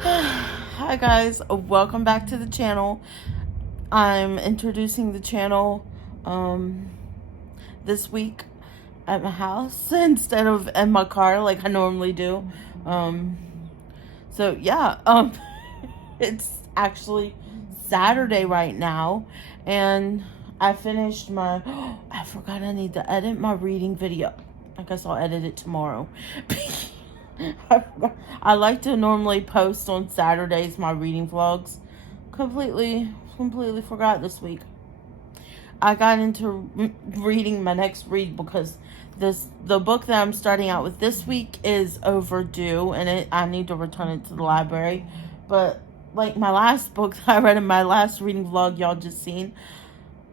Hi guys, welcome back to the channel. I'm introducing the channel this week at my house instead of in my car like I normally do. Um, so yeah, it's actually Saturday right now, and I finished my. I forgot I need to edit my reading video. I guess I'll edit it tomorrow. I like to normally post on Saturdays my reading vlogs. Completely forgot this week. I got into reading my next read because the book that I'm starting out with this week is overdue, and I need to return it to the library. But like my last book that I read in my last reading vlog y'all just seen,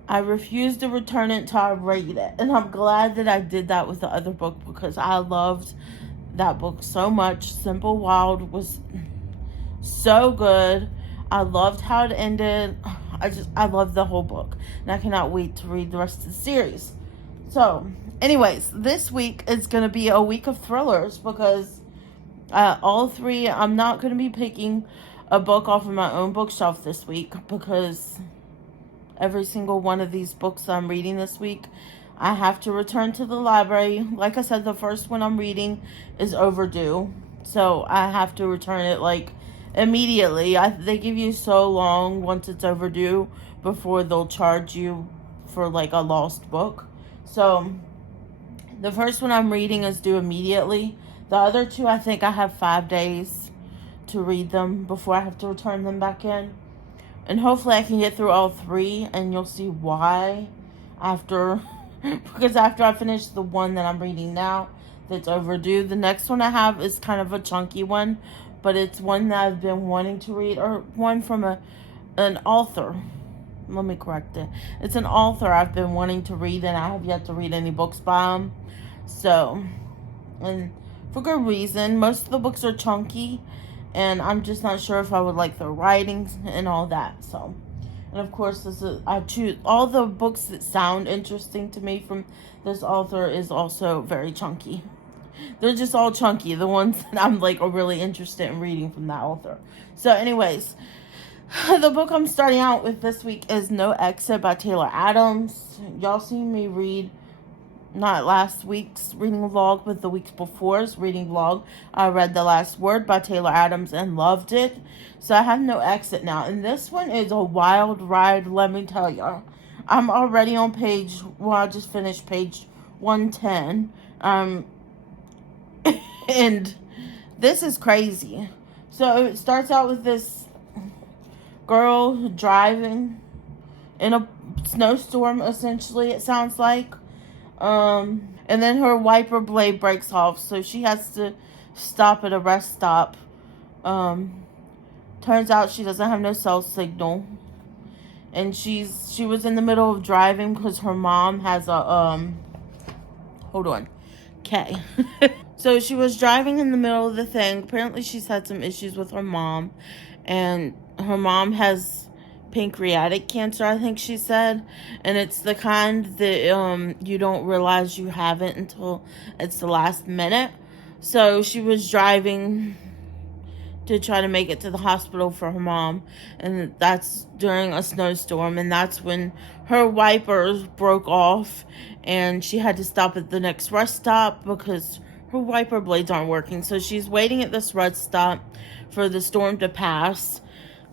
I refused to return it until I read it, and I'm glad that I did that with the other book because I loved that book so much. Simple Wild was so good. I loved how it ended. I loved the whole book, and I cannot wait to read the rest of the series. So, anyways, this week is going to be a week of thrillers because all three, I'm not going to be picking a book off of my own bookshelf this week because every single one of these books I'm reading this week, I have to return to the library. Like I said, the first one I'm reading is overdue, so I have to return it like immediately. They give you so long once it's overdue before they'll charge you for like a lost book. So the first one I'm reading is due immediately. The other two, I think I have 5 days to read them before I have to return them back in. And hopefully I can get through all three, and you'll see why after, because after I finish the one that I'm reading now that's overdue, the next one I have is kind of a chunky one, but it's one that I've been wanting to read, or one from an author. Let me correct it. It's an author I've been wanting to read, and I have yet to read any books by him. So, and for good reason. Most of the books are chunky, and I'm just not sure if I would like the writings and all that. So, and of course, I choose all the books that sound interesting to me from this author is also very chunky. They're just all chunky, the ones that I'm like really interested in reading from that author. So, anyways, the book I'm starting out with this week is No Exit by Taylor Adams. Y'all seen me read, not last week's reading vlog, but the week before's reading vlog. I read The Last Word by Taylor Adams and loved it. So I have No Exit now. And this one is a wild ride, let me tell you. I'm already on I just finished page 110. And this is crazy. So it starts out with this girl driving in a snowstorm, essentially, it sounds like. And then her wiper blade breaks off, so she has to stop at a rest stop. Turns out she doesn't have no cell signal, and she was in the middle of driving because her mom has a hold on, K. So she was driving in the middle of the thing. Apparently she's had some issues with her mom, and her mom has pancreatic cancer, I think she said, and it's the kind that you don't realize you have it until it's the last minute. So she was driving to try to make it to the hospital for her mom, and that's during a snowstorm, and that's when her wipers broke off and she had to stop at the next rest stop because her wiper blades aren't working. So she's waiting at this rest stop for the storm to pass.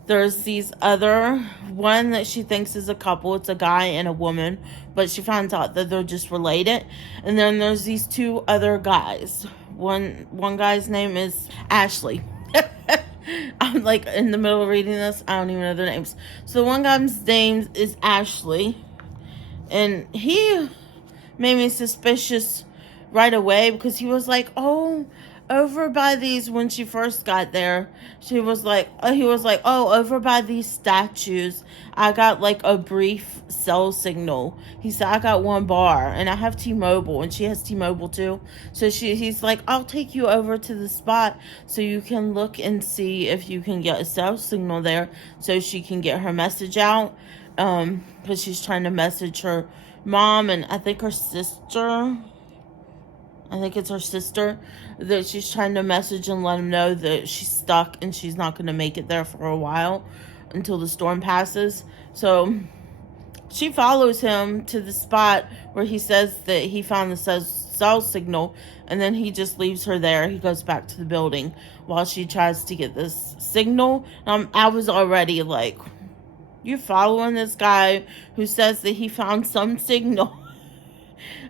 There's these other one that she thinks is a couple. It's a guy and a woman, but she finds out that they're just related. And then there's these two other guys. One guy's name is Ashley. I'm like in the middle of reading this, I don't even know their names. So the one guy's name is Ashley, and he made me suspicious right away because he was like, oh, over by these, when she first got there, he was like, oh, over by these statues, I got like a brief cell signal. He said, I got 1 bar, and I have T-Mobile, and she has T-Mobile too. So he's like, I'll take you over to the spot so you can look and see if you can get a cell signal there so she can get her message out. Because she's trying to message her mom and I think her sister. I think it's her sister, that she's trying to message and let him know that she's stuck and she's not going to make it there for a while until the storm passes. So she follows him to the spot where he says that he found the cell signal, and then he just leaves her there. He goes back to the building while she tries to get this signal. I was already like, you're following this guy who says that he found some signal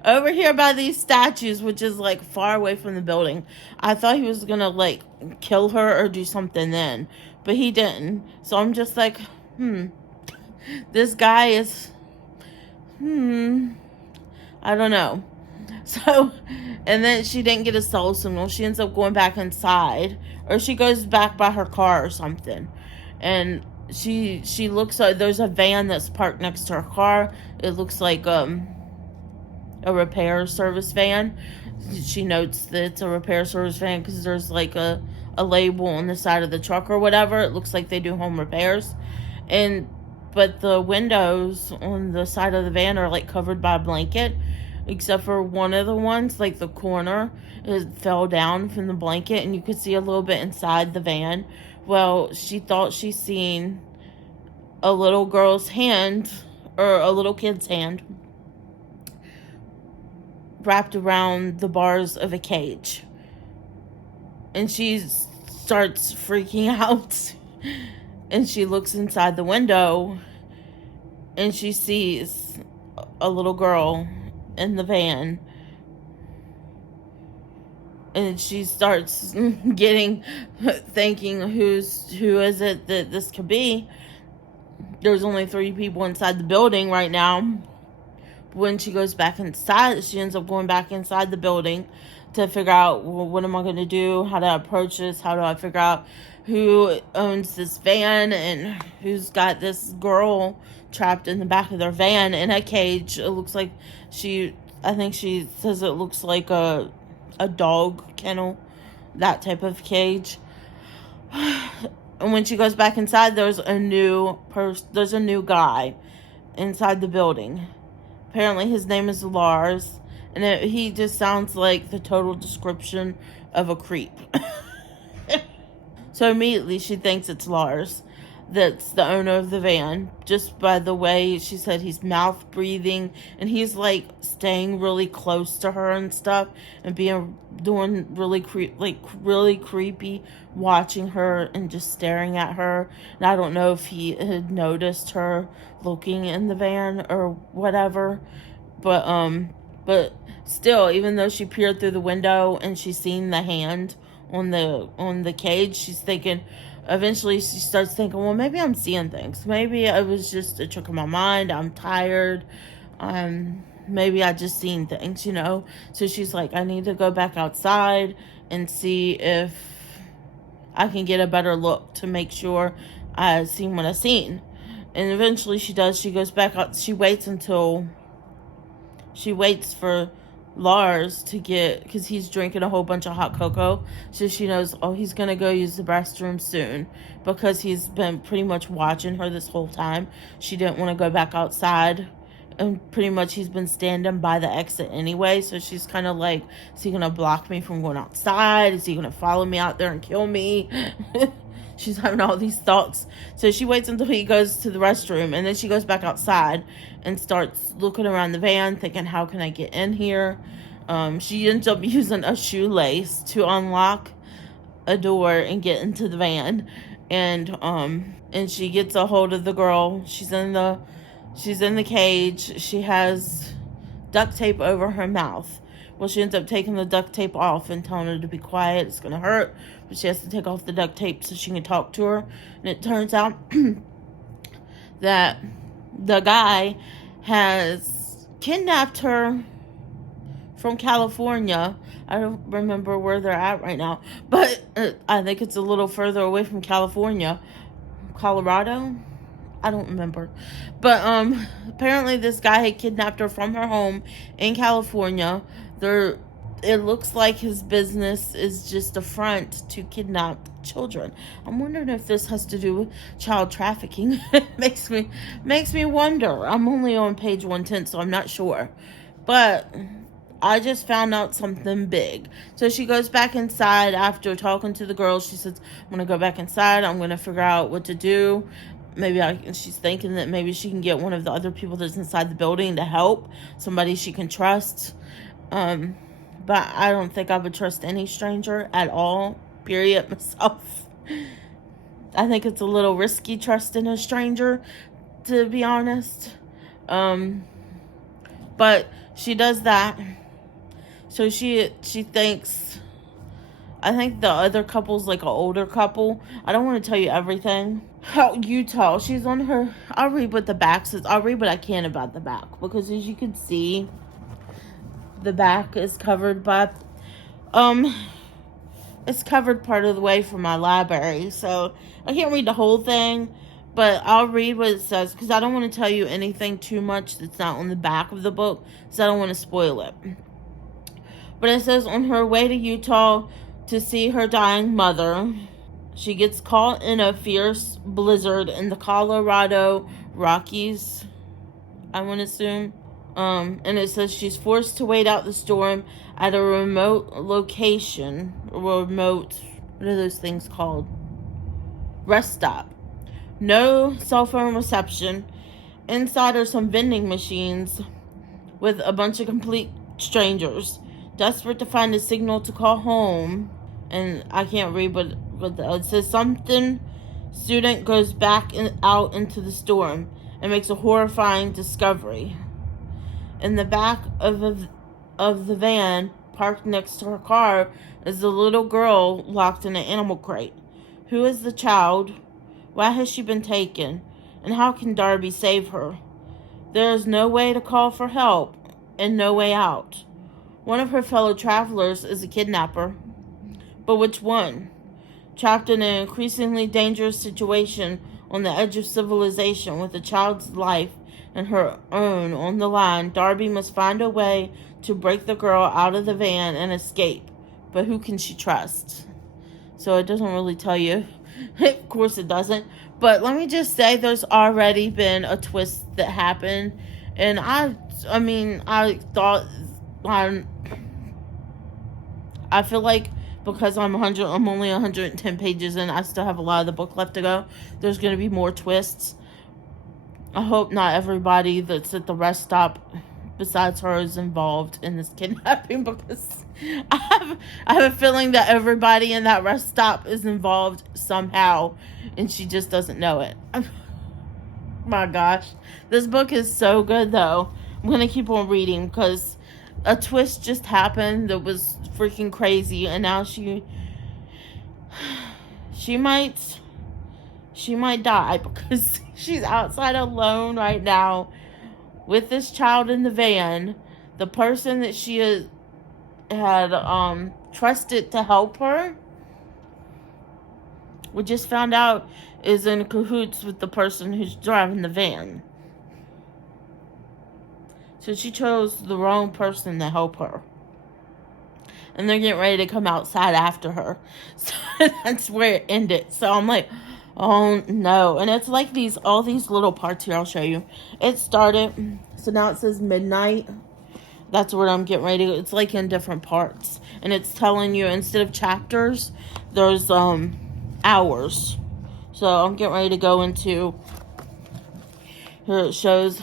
over here by these statues, which is like far away from the building. I thought he was gonna like kill her or do something then, but he didn't. So I'm just like, this guy is, I don't know. So, and then she didn't get a cell signal. She ends up going back inside, or she goes back by her car or something. And she looks like there's a van that's parked next to her car. It looks like a repair service van. She notes that it's a repair service van because there's like a label on the side of the truck or whatever. It looks like they do home repairs. But the windows on the side of the van are like covered by a blanket, except for one of the ones, like the corner, it fell down from the blanket and you could see a little bit inside the van. Well, she thought she seen a little girl's hand, or a little kid's hand, wrapped around the bars of a cage. And she starts freaking out. And she looks inside the window and she sees a little girl in the van. And she starts thinking, who is it that this could be? There's only 3 people inside the building right now. When she goes back inside, she ends up going back inside the building to figure out, well, what am I going to do? How do I approach this? How do I figure out who owns this van and who's got this girl trapped in the back of their van in a cage? It looks like I think she says it looks like a dog kennel, that type of cage. And when she goes back inside, there's a new guy inside the building. Apparently his name is Lars, and he just sounds like the total description of a creep. So immediately she thinks it's Lars that's the owner of the van, just by the way she said he's mouth breathing, and he's like staying really close to her and stuff, and doing really creepy, watching her and just staring at her. And I don't know if he had noticed her looking in the van or whatever, but still, even though she peered through the window and she's seen the hand on the cage, she's thinking, eventually she starts thinking, well, maybe I'm seeing things. Maybe it was just a trick of my mind. I'm tired. Maybe I just seen things, So she's like, I need to go back outside and see if I can get a better look to make sure I seen what I seen. And eventually she does. She goes back out. She waits for Lars to because he's drinking a whole bunch of hot cocoa, so she knows, he's gonna go use the restroom soon, because he's been pretty much watching her this whole time. She didn't want to go back outside, and pretty much he's been standing by the exit anyway, so she's kind of like, is he gonna block me from going outside? Is he gonna follow me out there and kill me? She's having all these thoughts. So she waits until he goes to the restroom, and then she goes back outside and starts looking around the van, thinking, how can I get in here? She ends up using a shoelace to unlock a door and get into the van. And she gets a hold of the girl. She's in the cage. She has duct tape over her mouth. Well, she ends up taking the duct tape off and telling her to be quiet. It's going to hurt. But she has to take off the duct tape so she can talk to her. And it turns out that the guy has kidnapped her from California. I don't remember where they're at right now, but I think it's a little further away from California. Colorado? I don't remember. But apparently this guy had kidnapped her from her home in California. It looks like his business is just a front to kidnap children. I'm wondering if this has to do with child trafficking. It makes me wonder. I'm only on page 110, so I'm not sure. But I just found out something big. So she goes back inside after talking to the girls. She says, I'm going to go back inside. I'm going to figure out what to do. She's thinking that maybe she can get one of the other people that's inside the building to help. Somebody she can trust. But I don't think I would trust any stranger at all, period, myself. I think it's a little risky trusting a stranger, to be honest. But she does that. So she thinks, I think the other couple's like an older couple. I don't want to tell you everything. Utah, she's on her, I'll read what the back says. I'll read what I can about the back. Because as you can see, the back is covered by, it's covered part of the way from my library. So I can't read the whole thing. But I'll read what it says, because I don't want to tell you anything too much that's not on the back of the book, because I don't want to spoil it. But it says, on her way to Utah to see her dying mother, she gets caught in a fierce blizzard in the Colorado Rockies, I want to assume. And it says she's forced to wait out the storm at a remote location. What are those things called? Rest stop. No cell phone reception. Inside are some vending machines with a bunch of complete strangers, desperate to find a signal to call home. And I can't read, but it says something. Student goes back out into the storm and makes a horrifying discovery. In the back of the van, parked next to her car, is a little girl locked in an animal crate. Who is the child? Why has she been taken? And how can Darby save her? There is no way to call for help and no way out. One of her fellow travelers is a kidnapper. But which one? Trapped in an increasingly dangerous situation on the edge of civilization with a child's life and her own on the line, Darby must find a way to break the girl out of the van and escape. But who can she trust? So it doesn't really tell you. Of course it doesn't. But let me just say, there's already been a twist that happened. And I feel like because I'm only 110 pages in, I still have a lot of the book left to go. There's going to be more twists. I hope not everybody that's at the rest stop besides her is involved in this kidnapping, because I have a feeling that everybody in that rest stop is involved somehow and she just doesn't know it. My gosh. This book is so good, though. I'm going to keep on reading because a twist just happened that was freaking crazy, and now she might die because she's outside alone right now with this child in the van. The person that she had trusted to help her, we just found out, is in cahoots with the person who's driving the van. So she chose the wrong person to help her. And they're getting ready to come outside after her. So that's where it ended. So I'm like, oh no. And it's like all these little parts here. I'll show you. It started, so now it says midnight. That's where I'm getting ready to go. It's like in different parts. And it's telling you, instead of chapters, there's hours. So I'm getting ready to go into, here it shows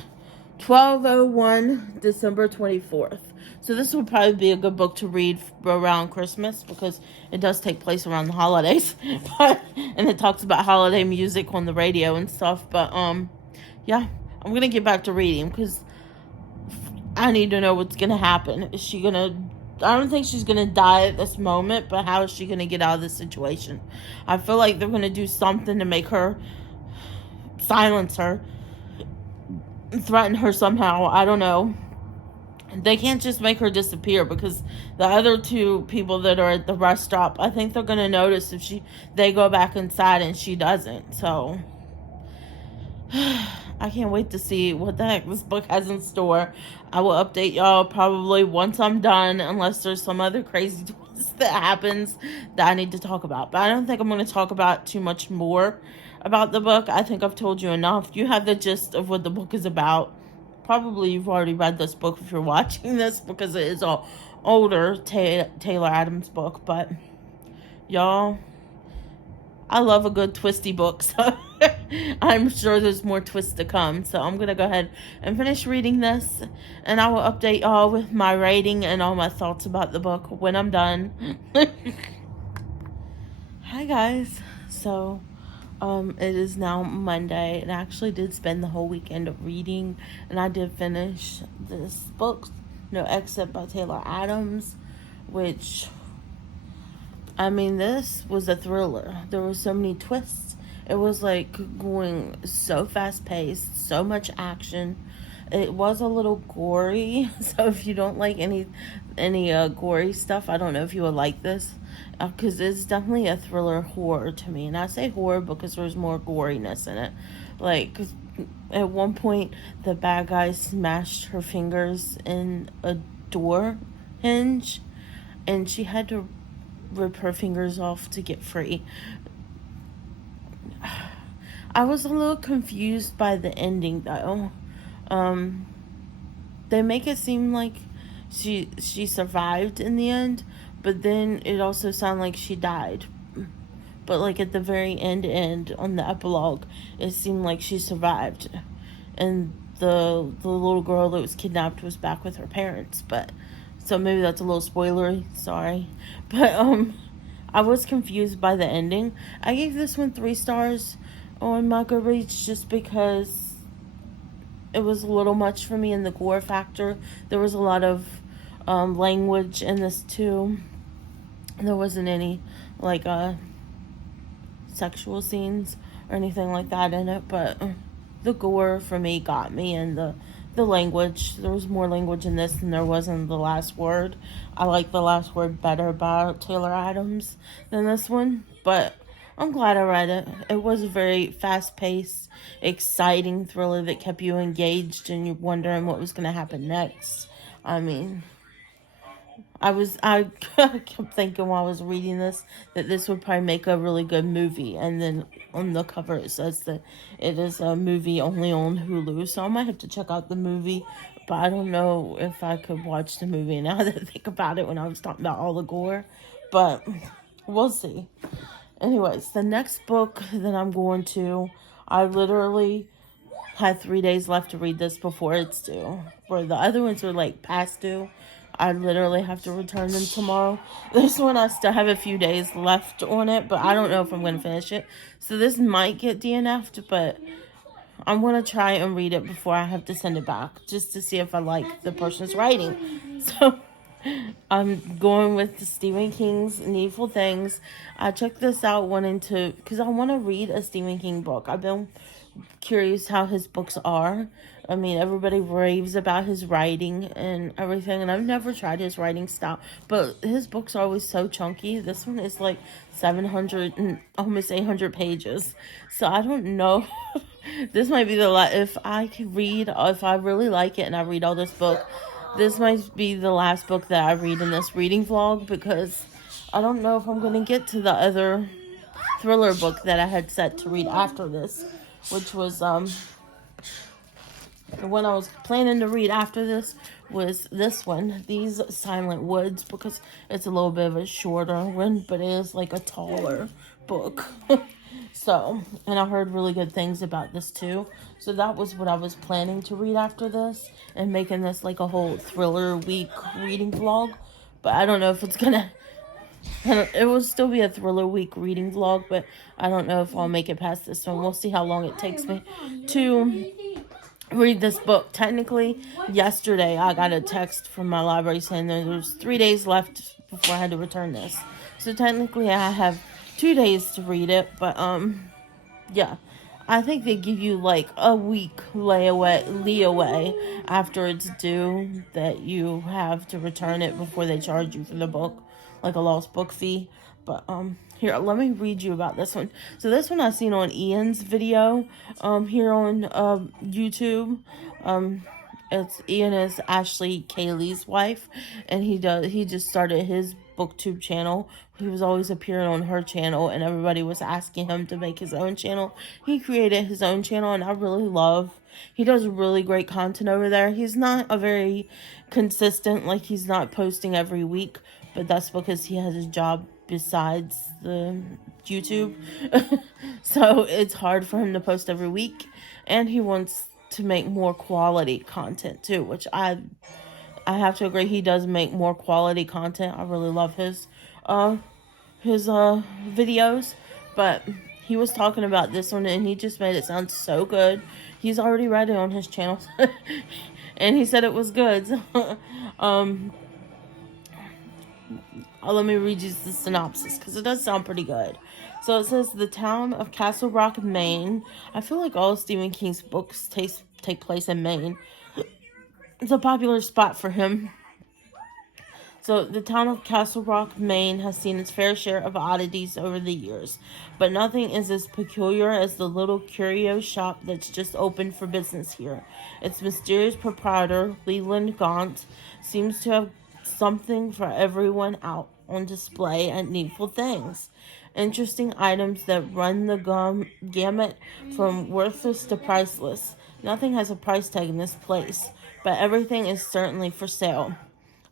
12:01, December 24th. So this would probably be a good book to read around Christmas, because it does take place around the holidays. And it talks about holiday music on the radio and stuff. But yeah, I'm going to get back to reading because I need to know what's going to happen. Is she going to... I don't think she's going to die at this moment, but how is she going to get out of this situation? I feel like they're going to do something to make her, silence her, threaten her somehow. I don't know. They can't just make her disappear, because the other two people that are at the rest stop, I think they're going to notice if they go back inside and she doesn't. So I can't wait to see what the heck this book has in store. I will update y'all probably once I'm done, unless there's some other crazy twist that happens that I need to talk about. But I don't think I'm going to talk about too much more about the book. I think I've told you enough. You have the gist of what the book is about, probably you've already read this book if you're watching this, because it is a older Taylor Adams book. But y'all, I love a good twisty book, so I'm sure there's more twists to come. So I'm gonna go ahead and finish reading this, and I will update y'all with my rating and all my thoughts about the book when I'm done. Hi guys. So it is now Monday, and I actually did spend the whole weekend reading, and I did finish this book, No Exit by Taylor Adams, which, I mean, this was a thriller. There were so many twists. It was like going so fast paced, so much action. It was a little gory, so if you don't like any gory stuff, I don't know if you would like this, because it's definitely a thriller horror to me. And I say horror because there's more goriness in it. Like, at one point, the bad guy smashed her fingers in a door hinge, and she had to rip her fingers off to get free. I was a little confused by the ending, though. They make it seem like she survived in the end, but then it also sounded like she died. But like at the very end on the epilogue, it seemed like she survived, and the little girl that was kidnapped was back with her parents. But so maybe that's a little spoilery, sorry. But I was confused by the ending. I gave this one 3 stars on my Goodreads just because it was a little much for me in the gore factor. There was a lot of language in this too. There wasn't any like sexual scenes or anything like that in it, but the gore for me got me, and the language. There was more language in this than there was in The Last Word. I like The Last Word better by Taylor Adams than this one, but I'm glad I read it. It was a very fast-paced, exciting thriller that kept you engaged and you're wondering what was going to happen next. I mean, I kept thinking while I was reading this that this would probably make a really good movie, and then on the cover it says that it is a movie only on Hulu, so I might have to check out the movie, but I don't know if I could watch the movie now that I think about it when I was talking about all the gore, but we'll see. Anyways, the next book that I'm going to, I literally had 3 days left to read this before it's due. Where the other ones are like past due, I literally have to return them tomorrow. This one, I still have a few days left on it, but I don't know if I'm going to finish it. So this might get DNF'd, but I'm going to try and read it before I have to send it back, just to see if I like the person's writing. So I'm going with Stephen King's Needful Things. I checked this out because I want to read a Stephen King book. I've been curious how his books are. I mean, everybody raves about his writing and everything, and I've never tried his writing style, but his books are always so chunky. This one is like 700 and almost 800 pages, so I don't know. This might be if I can read, if I really like it and I read all this book, this might be the last book that I read in this reading vlog, because I don't know if I'm going to get to the other thriller book that I had set to read after this, which was the one I was planning to read after this was this one, These Silent Woods, because it's a little bit of a shorter one, but it is like a taller book. So, and I heard really good things about this too. So that was what I was planning to read after this, and making this like a whole thriller week reading vlog. But I don't know if it's gonna, it will still be a thriller week reading vlog, but I don't know if I'll make it past this one. We'll see how long it takes me to read this book. Technically, yesterday I got a text from my library saying that there's 3 days left before I had to return this. So technically I have 2 days to read it, but yeah. I think they give you like a week leeway after it's due, that you have to return it before they charge you for the book, like a lost book fee. But here, let me read you about this one. So this one I seen on Ian's video here on YouTube. Ian is Ashley Kaylee's wife, and he just started his booktube channel. He was always appearing on her channel, and everybody was asking him to make his own channel. He created his own channel, and I really love. He does really great content over there. He's not a very consistent, like he's not posting every week, but that's because he has his job besides the YouTube. So it's hard for him to post every week, and he wants to make more quality content too, which I have to agree, he does make more quality content. I really love his videos, but he was talking about this one and he just made it sound so good. He's already read it on his channel and he said it was good. So, let me read you the synopsis because it does sound pretty good. So it says, the town of Castle Rock, Maine. I feel like all Stephen King's books take place in Maine. It's a popular spot for him. So the town of Castle Rock, Maine has seen its fair share of oddities over the years, but nothing is as peculiar as the little curio shop that's just opened for business here. Its mysterious proprietor, Leland Gaunt, seems to have something for everyone out on display at Needful Things. Interesting items that run the gamut from worthless to priceless. Nothing has a price tag in this place, but everything is certainly for sale.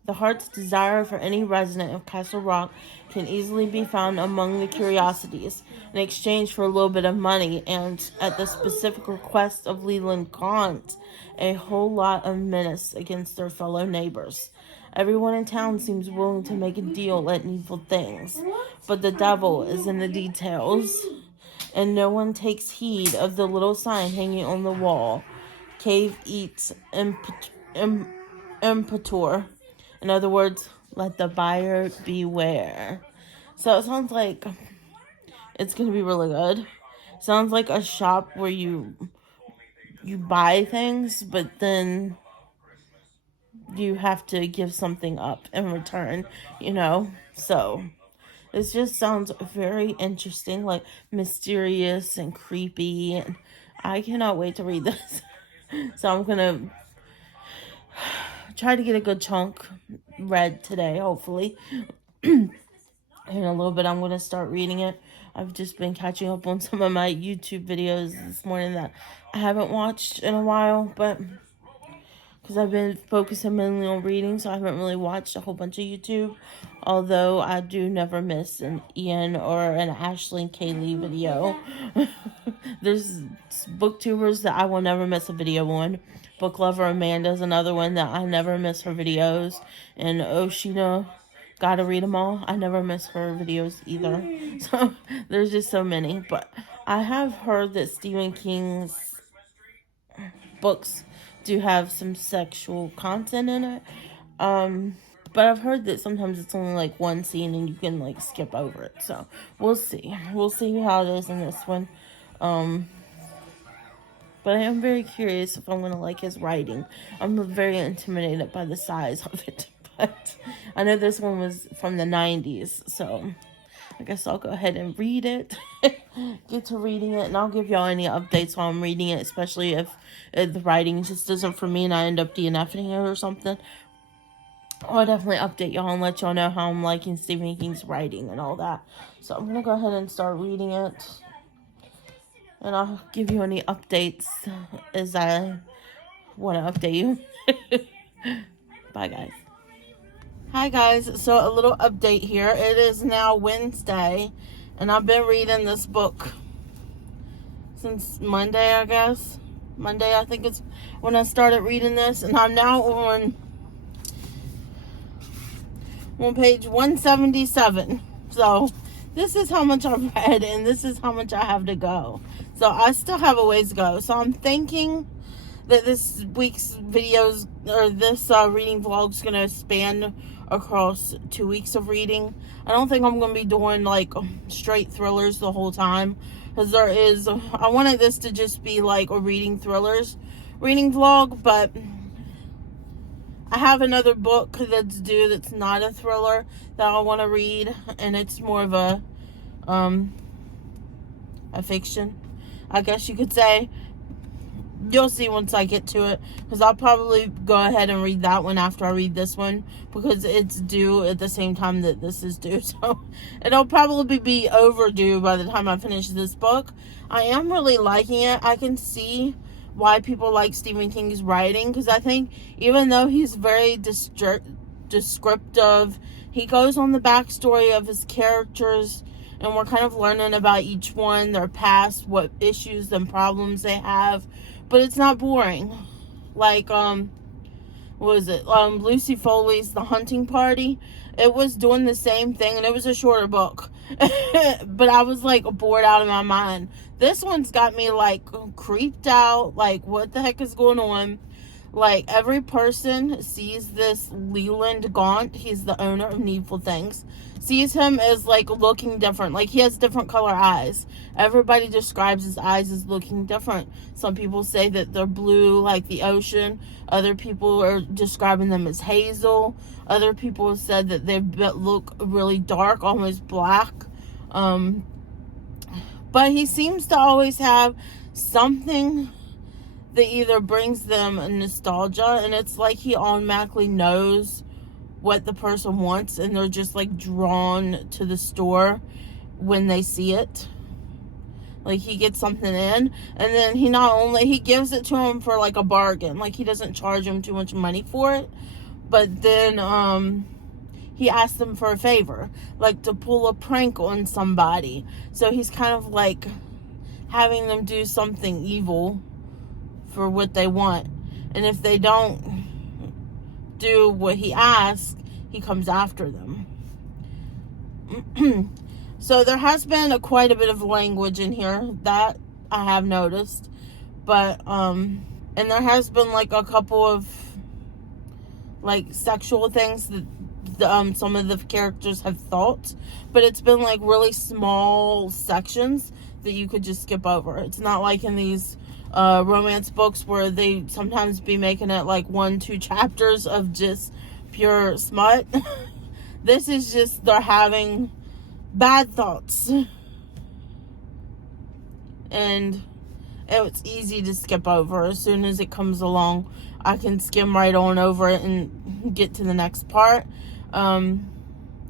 The heart's desire for any resident of Castle Rock can easily be found among the curiosities in exchange for a little bit of money, and at the specific request of Leland Gaunt, a whole lot of menace against their fellow neighbors. Everyone in town seems willing to make a deal at Needful Things, but the devil is in the details, and no one takes heed of the little sign hanging on the wall. Cave eats impetor. In other words, let the buyer beware. So it sounds like it's going to be really good. Sounds like a shop where you buy things, but then you have to give something up in return, So it just sounds very interesting, like mysterious and creepy, and I cannot wait to read this. So I'm going to try to get a good chunk read today, hopefully. In a little bit, I'm going to start reading it. I've just been catching up on some of my YouTube videos this morning that I haven't watched in a while, but because I've been focusing mainly on reading, so I haven't really watched a whole bunch of YouTube. Although I do never miss an Ian or an Ashley and Kaylee video. There's booktubers that I will never miss a video on. Book Lover Amanda is another one that I never miss her videos. And Oshina, Gotta Read 'Em All, I never miss her videos either. So there's just so many. But I have heard that Stephen King's books do have some sexual content in it. But I've heard that sometimes it's only like one scene and you can like skip over it. So we'll see. We'll see how it is in this one. But I am very curious if I'm going to like his writing. I'm very intimidated by the size of it. But I know this one was from the 90s. So I guess I'll go ahead and read it. Get to reading it. And I'll give y'all any updates while I'm reading it. Especially if the writing just isn't for me and I end up DNFing it or something. I'll definitely update y'all and let y'all know how I'm liking Stephen King's writing and all that. So I'm going to go ahead and start reading it. And I'll give you any updates as I want to update you. Bye, guys. Hi, guys. So a little update here. It is now Wednesday. And I've been reading this book since Monday, I guess. Monday, I think it's when I started reading this. And I'm now on page 177. So this is how much I've read, and this is how much I have to go. So I still have a ways to go. So I'm thinking that this week's videos, or this reading vlog, is going to span across 2 weeks of reading. I don't think I'm going to be doing like straight thrillers the whole time, because I wanted this to just be like a reading vlog, but I have another book that's due that's not a thriller that I want to read, and it's more of a fiction, I guess you could say. You'll see once I get to it, because I'll probably go ahead and read that one after I read this one, because it's due at the same time that this is due. So it'll probably be overdue by the time I finish this book. I am really liking it. I can see why people like Stephen King's writing, because I think even though he's very descriptive, he goes on the backstory of his characters, and we're kind of learning about each one, their past, what issues and problems they have. But it's not boring. Like, what was it? Lucy Foley's The Hunting Party. It was doing the same thing, and it was a shorter book. But I was, like, bored out of my mind. This one's got me, like, creeped out. Like, what the heck is going on? Like, every person sees this Leland Gaunt, he's the owner of Needful Things, sees him as, like, looking different. Like, he has different color eyes. Everybody describes his eyes as looking different. Some people say that they're blue, like the ocean. Other people are describing them as hazel. Other people have said that they look really dark, almost black. But he seems to always have something that either brings them nostalgia, and it's like he automatically knows what the person wants, and they're just like drawn to the store when they see it. Like, he gets something in, and then he gives it to him for like a bargain. Like, he doesn't charge him too much money for it, but then he asks them for a favor, like to pull a prank on somebody. So he's kind of like having them do something evil for what they want, and if they don't do what he asks, he comes after them. So there has been quite a bit of language in here that I have noticed, but and there has been like a couple of like sexual things that some of the characters have thought, but it's been like really small sections that you could just skip over. It's not like in these romance books where they sometimes be making it like 1-2 chapters of just pure smut. This is just they're having bad thoughts, and it's easy to skip over. As soon as it comes along, I can skim right on over it and get to the next part.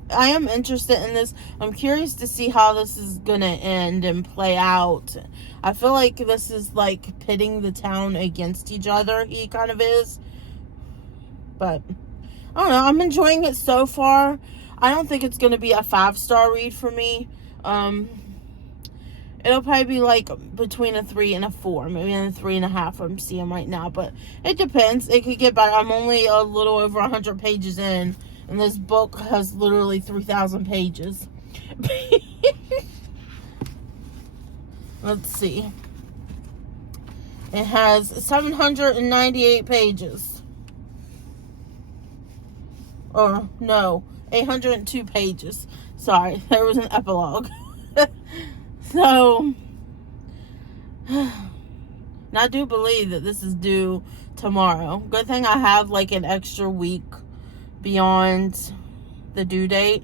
I am interested in this. I'm curious to see how this is gonna end and play out. I feel like this is like pitting the town against each other. He kind of is, but I don't know. I'm enjoying it so far. I don't think it's gonna be a 5-star read for me. It'll probably be like between a 3 and a 4, maybe a 3.5. I'm seeing right now, but it depends. It could get better. I'm only a little over 100 pages in, and this book has literally 3,000 pages. Let's see. It has 798 pages. Or, no, 802 pages. Sorry, there was an epilogue. So, and I do believe that this is due tomorrow. Good thing I have like an extra week beyond the due date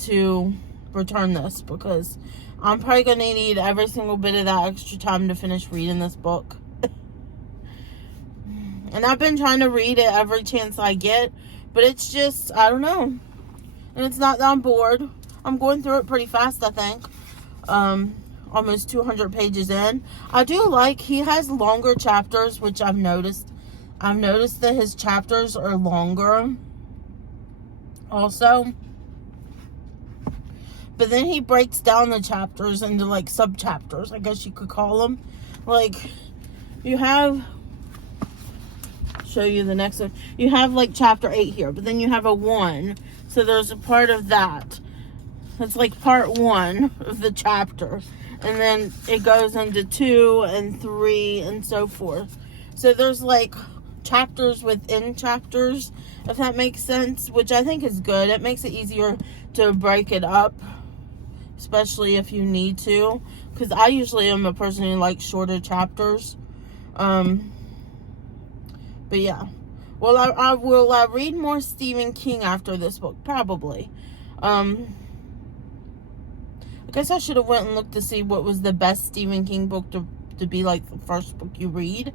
to return this, because I'm probably going to need every single bit of that extra time to finish reading this book. And I've been trying to read it every chance I get, but it's just, I don't know. And it's not that I'm bored. I'm going through it pretty fast, I think. Almost 200 pages in. I do like, he has longer chapters, which I've noticed. I've noticed that his chapters are longer also. But then he breaks down the chapters into like sub-chapters, I guess you could call them. Like, you have, show you the next one. You have like chapter 8 here, but then you have a 1. So there's a part of that. It's like part 1 of the chapter. And then it goes into 2 and 3 and so forth. So there's like chapters within chapters, if that makes sense, which I think is good. It makes it easier to break it up, especially if you need to, because I usually am a person who likes shorter chapters. But yeah, well, I will read more Stephen King after this book, probably. I guess I should have went and looked to see what was the best Stephen King book to be like the first book you read.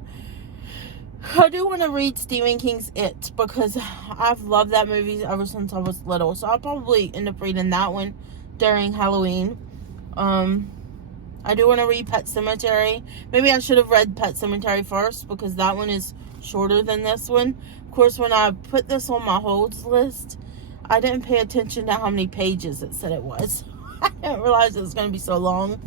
I do want to read Stephen King's It, because I've loved that movie ever since I was little. So I'll probably end up reading that one during Halloween. I do want to read Pet Sematary. Maybe I should have read Pet Sematary first, because that one is shorter than this one. Of course, when I put this on my holds list, I didn't pay attention to how many pages it said it was. I didn't realize it was going to be so long.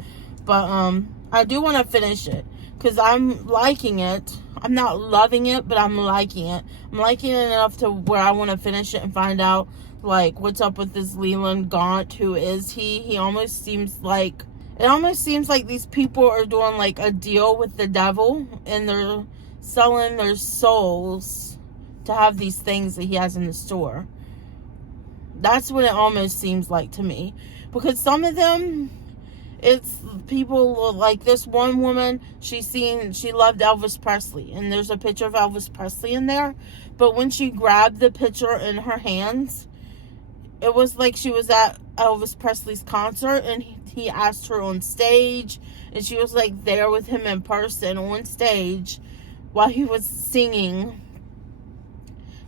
But I do want to finish it, because I'm liking it. I'm not loving it, but I'm liking it. I'm liking it enough to where I want to finish it and find out, like, what's up with this Leland Gaunt. Who is he? He almost seems like... It almost seems like these people are doing, like, a deal with the devil, and they're selling their souls to have these things that he has in the store. That's what it almost seems like to me. Because some of them, it's people like this one woman, she loved Elvis Presley, and there's a picture of Elvis Presley in there. But when she grabbed the picture in her hands, it was like she was at Elvis Presley's concert, and he asked her on stage, and she was like there with him in person on stage while he was singing.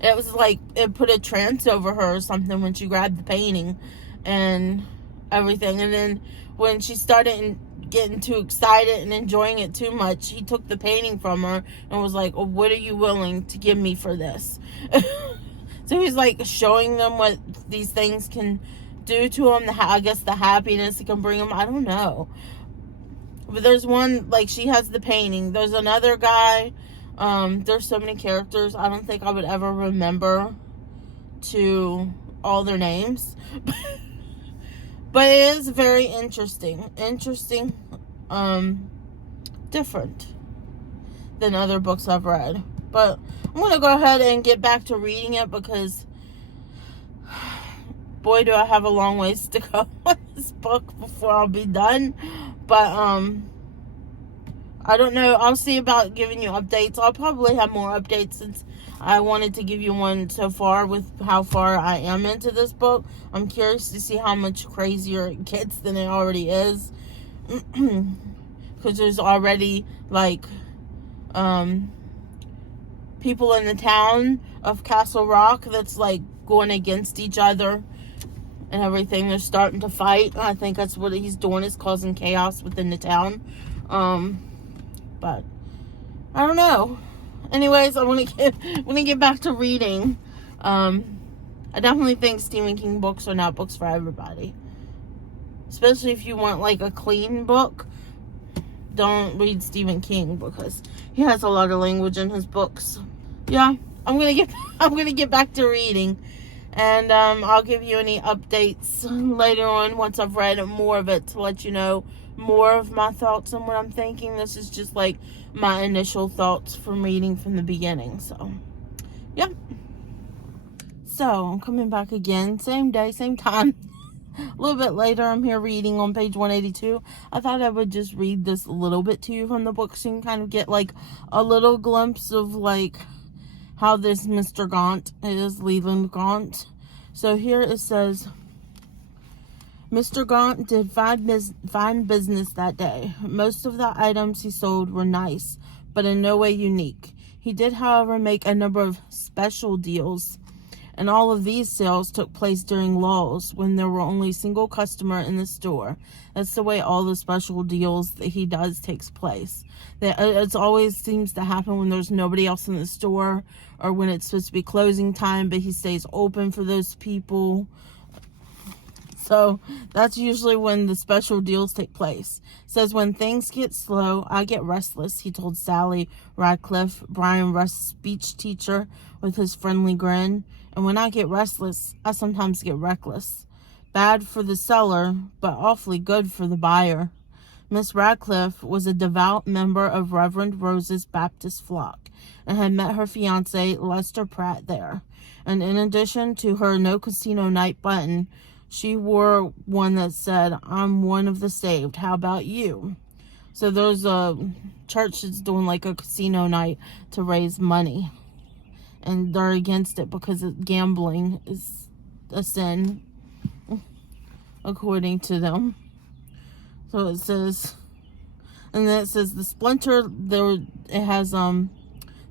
And it was like it put a trance over her or something when she grabbed the painting and everything. And then when she started getting too excited and enjoying it too much, he took the painting from her and was like, "Oh, what are you willing to give me for this?" So he's like showing them what these things can do to them. I guess the happiness it can bring them. I don't know. But there's one, like, she has the painting. There's another guy. There's so many characters. I don't think I would ever remember to all their names. But it is very interesting. Different than other books I've read. But I'm going to go ahead and get back to reading it, because boy, do I have a long ways to go on this book before I'll be done. But I don't know. I'll see about giving you updates. I'll probably have more updates, since I wanted to give you one so far with how far I am into this book. I'm curious to see how much crazier it gets than it already is. Because there's already, like, people in the town of Castle Rock that's, like, going against each other and everything. They're starting to fight. I think that's what he's doing, is causing chaos within the town. But I don't know. Anyways, I want to get back to reading. I definitely think Stephen King books are not books for everybody, especially if you want, like, a clean book. Don't read Stephen King, because he has a lot of language in his books. Yeah, I'm gonna get back to reading, and I'll give you any updates later on once I've read more of it, to let you know more of my thoughts on what I'm thinking. This is just like my initial thoughts from reading from the beginning. So, yeah. So I'm coming back again, same day, same time. A little bit later, I'm here reading on page 182. I thought I would just read this a little bit to you from the book, so you can kind of get, like, a little glimpse of, like, how this Mr. Gaunt is, Leland Gaunt. So here it says, Mr. Gaunt did fine business that day. Most of the items he sold were nice, but in no way unique. He did, however, make a number of special deals, and all of these sales took place during lulls, when there were only a single customer in the store. That's the way all the special deals that he does takes place. It always seems to happen when there's nobody else in the store, or when it's supposed to be closing time, but he stays open for those people. So that's usually when the special deals take place. It says, when things get slow, I get restless, he told Sally Radcliffe, Brian Rust's speech teacher, with his friendly grin. And when I get restless, I sometimes get reckless. Bad for the seller, but awfully good for the buyer. Miss Radcliffe was a devout member of Reverend Rose's Baptist flock, and had met her fiancé, Lester Pratt, there. And in addition to her no casino night button, she wore one that said, I'm one of the saved. How about you? So there's a church that's doing, like, a casino night to raise money. And they're against it because gambling is a sin, according to them. So it says, and then it says the splinter, it has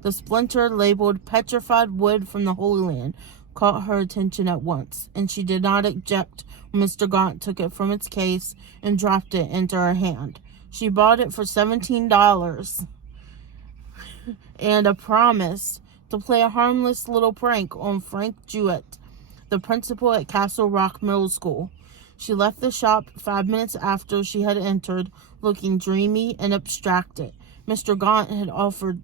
The splinter labeled petrified wood from the Holy Land caught her attention at once, and she did not object when Mr. Gaunt took it from its case and dropped it into her hand. She bought it for $17 and a promise to play a harmless little prank on Frank Jewett, the principal at Castle Rock Middle School. She left the shop 5 minutes after she had entered, looking dreamy and abstracted. Mr. Gaunt had offered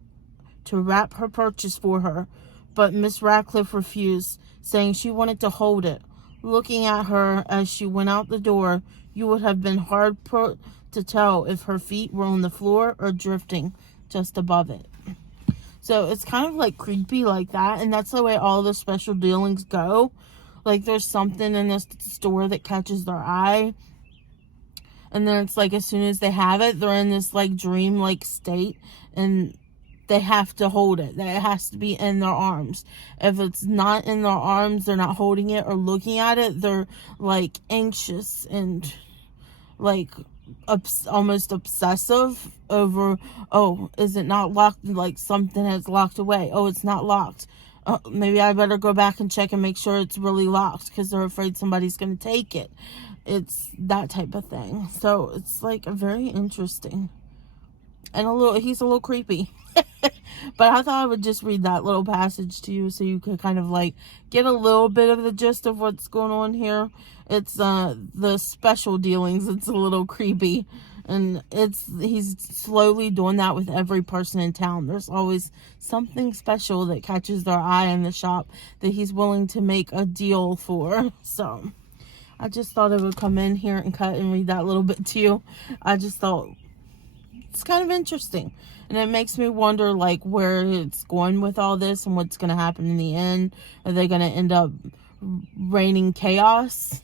to wrap her purchase for her, but Miss Radcliffe refused, saying she wanted to hold it. Looking at her as she went out the door, you would have been hard put to tell if her feet were on the floor or drifting just above it. So it's kind of like creepy like that, and that's the way all the special dealings go. Like there's something in this store that catches their eye, and then it's like as soon as they have it, they're in this like dream-like state, and they have to hold it. It has to be in their arms. If it's not in their arms, they're not holding it or looking at it, they're like anxious and like almost obsessive over, oh, is it not locked? Like something has locked away. Oh, it's not locked. Maybe I better go back and check and make sure it's really locked, because they're afraid somebody's going to take it. It's that type of thing. So it's like very interesting. And he's a little creepy. But I thought I would just read that little passage to you so you could kind of like get a little bit of the gist of what's going on here. It's the special dealings. It's a little creepy. And he's slowly doing that with every person in town. There's always something special that catches their eye in the shop that he's willing to make a deal for. So I just thought I would come in here and cut and read that little bit to you. I just thought it's kind of interesting. And it makes me wonder like where it's going with all this and what's going to happen in the end. Are they going to end up raining chaos?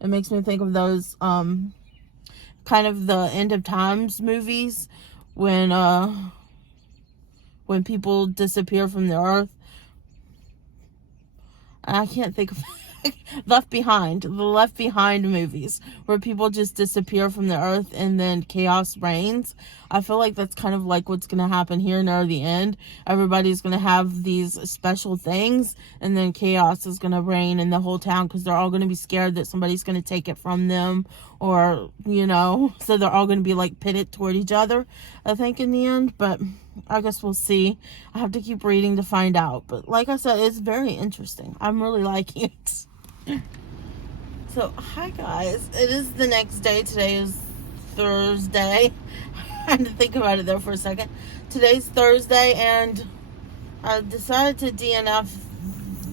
It makes me think of those kind of the end of times movies when people disappear from the earth. I can't think of the Left Behind movies where people just disappear from the earth and then chaos reigns. I feel like that's kind of like what's going to happen here near the end. Everybody's going to have these special things, and then chaos is going to reign in the whole town because they're all going to be scared that somebody's going to take it from them, or, so they're all going to be like pitted toward each other, I think, in the end. But I guess we'll see. I have to keep reading to find out. But like I said, it's very interesting. I'm really liking it. So, hi guys. It is the next day. Today is Thursday. I had to think about it there for a second. Today's Thursday, and I decided to DNF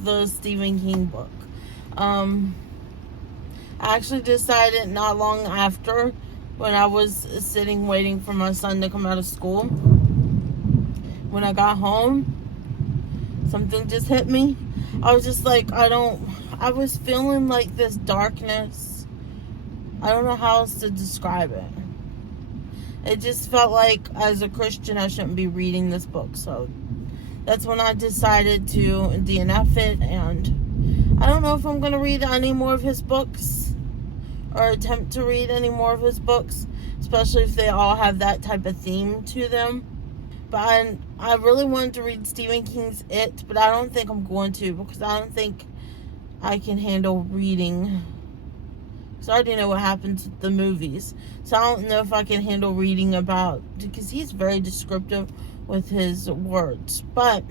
the Stephen King book. I actually decided not long after, when I was sitting waiting for my son to come out of school. When I got home, something just hit me. I was just like, I was feeling like this darkness. I don't know how else to describe it. It just felt like, as a Christian, I shouldn't be reading this book. So that's when I decided to DNF it. And I don't know if I'm going to read any more of his books, or attempt to read any more of his books, especially if they all have that type of theme to them. But I really wanted to read Stephen King's It, but I don't think I'm going to, because I don't think I can handle reading. So I already know what happens with the movies. So I don't know if I can handle reading about, because he's very descriptive with his words. But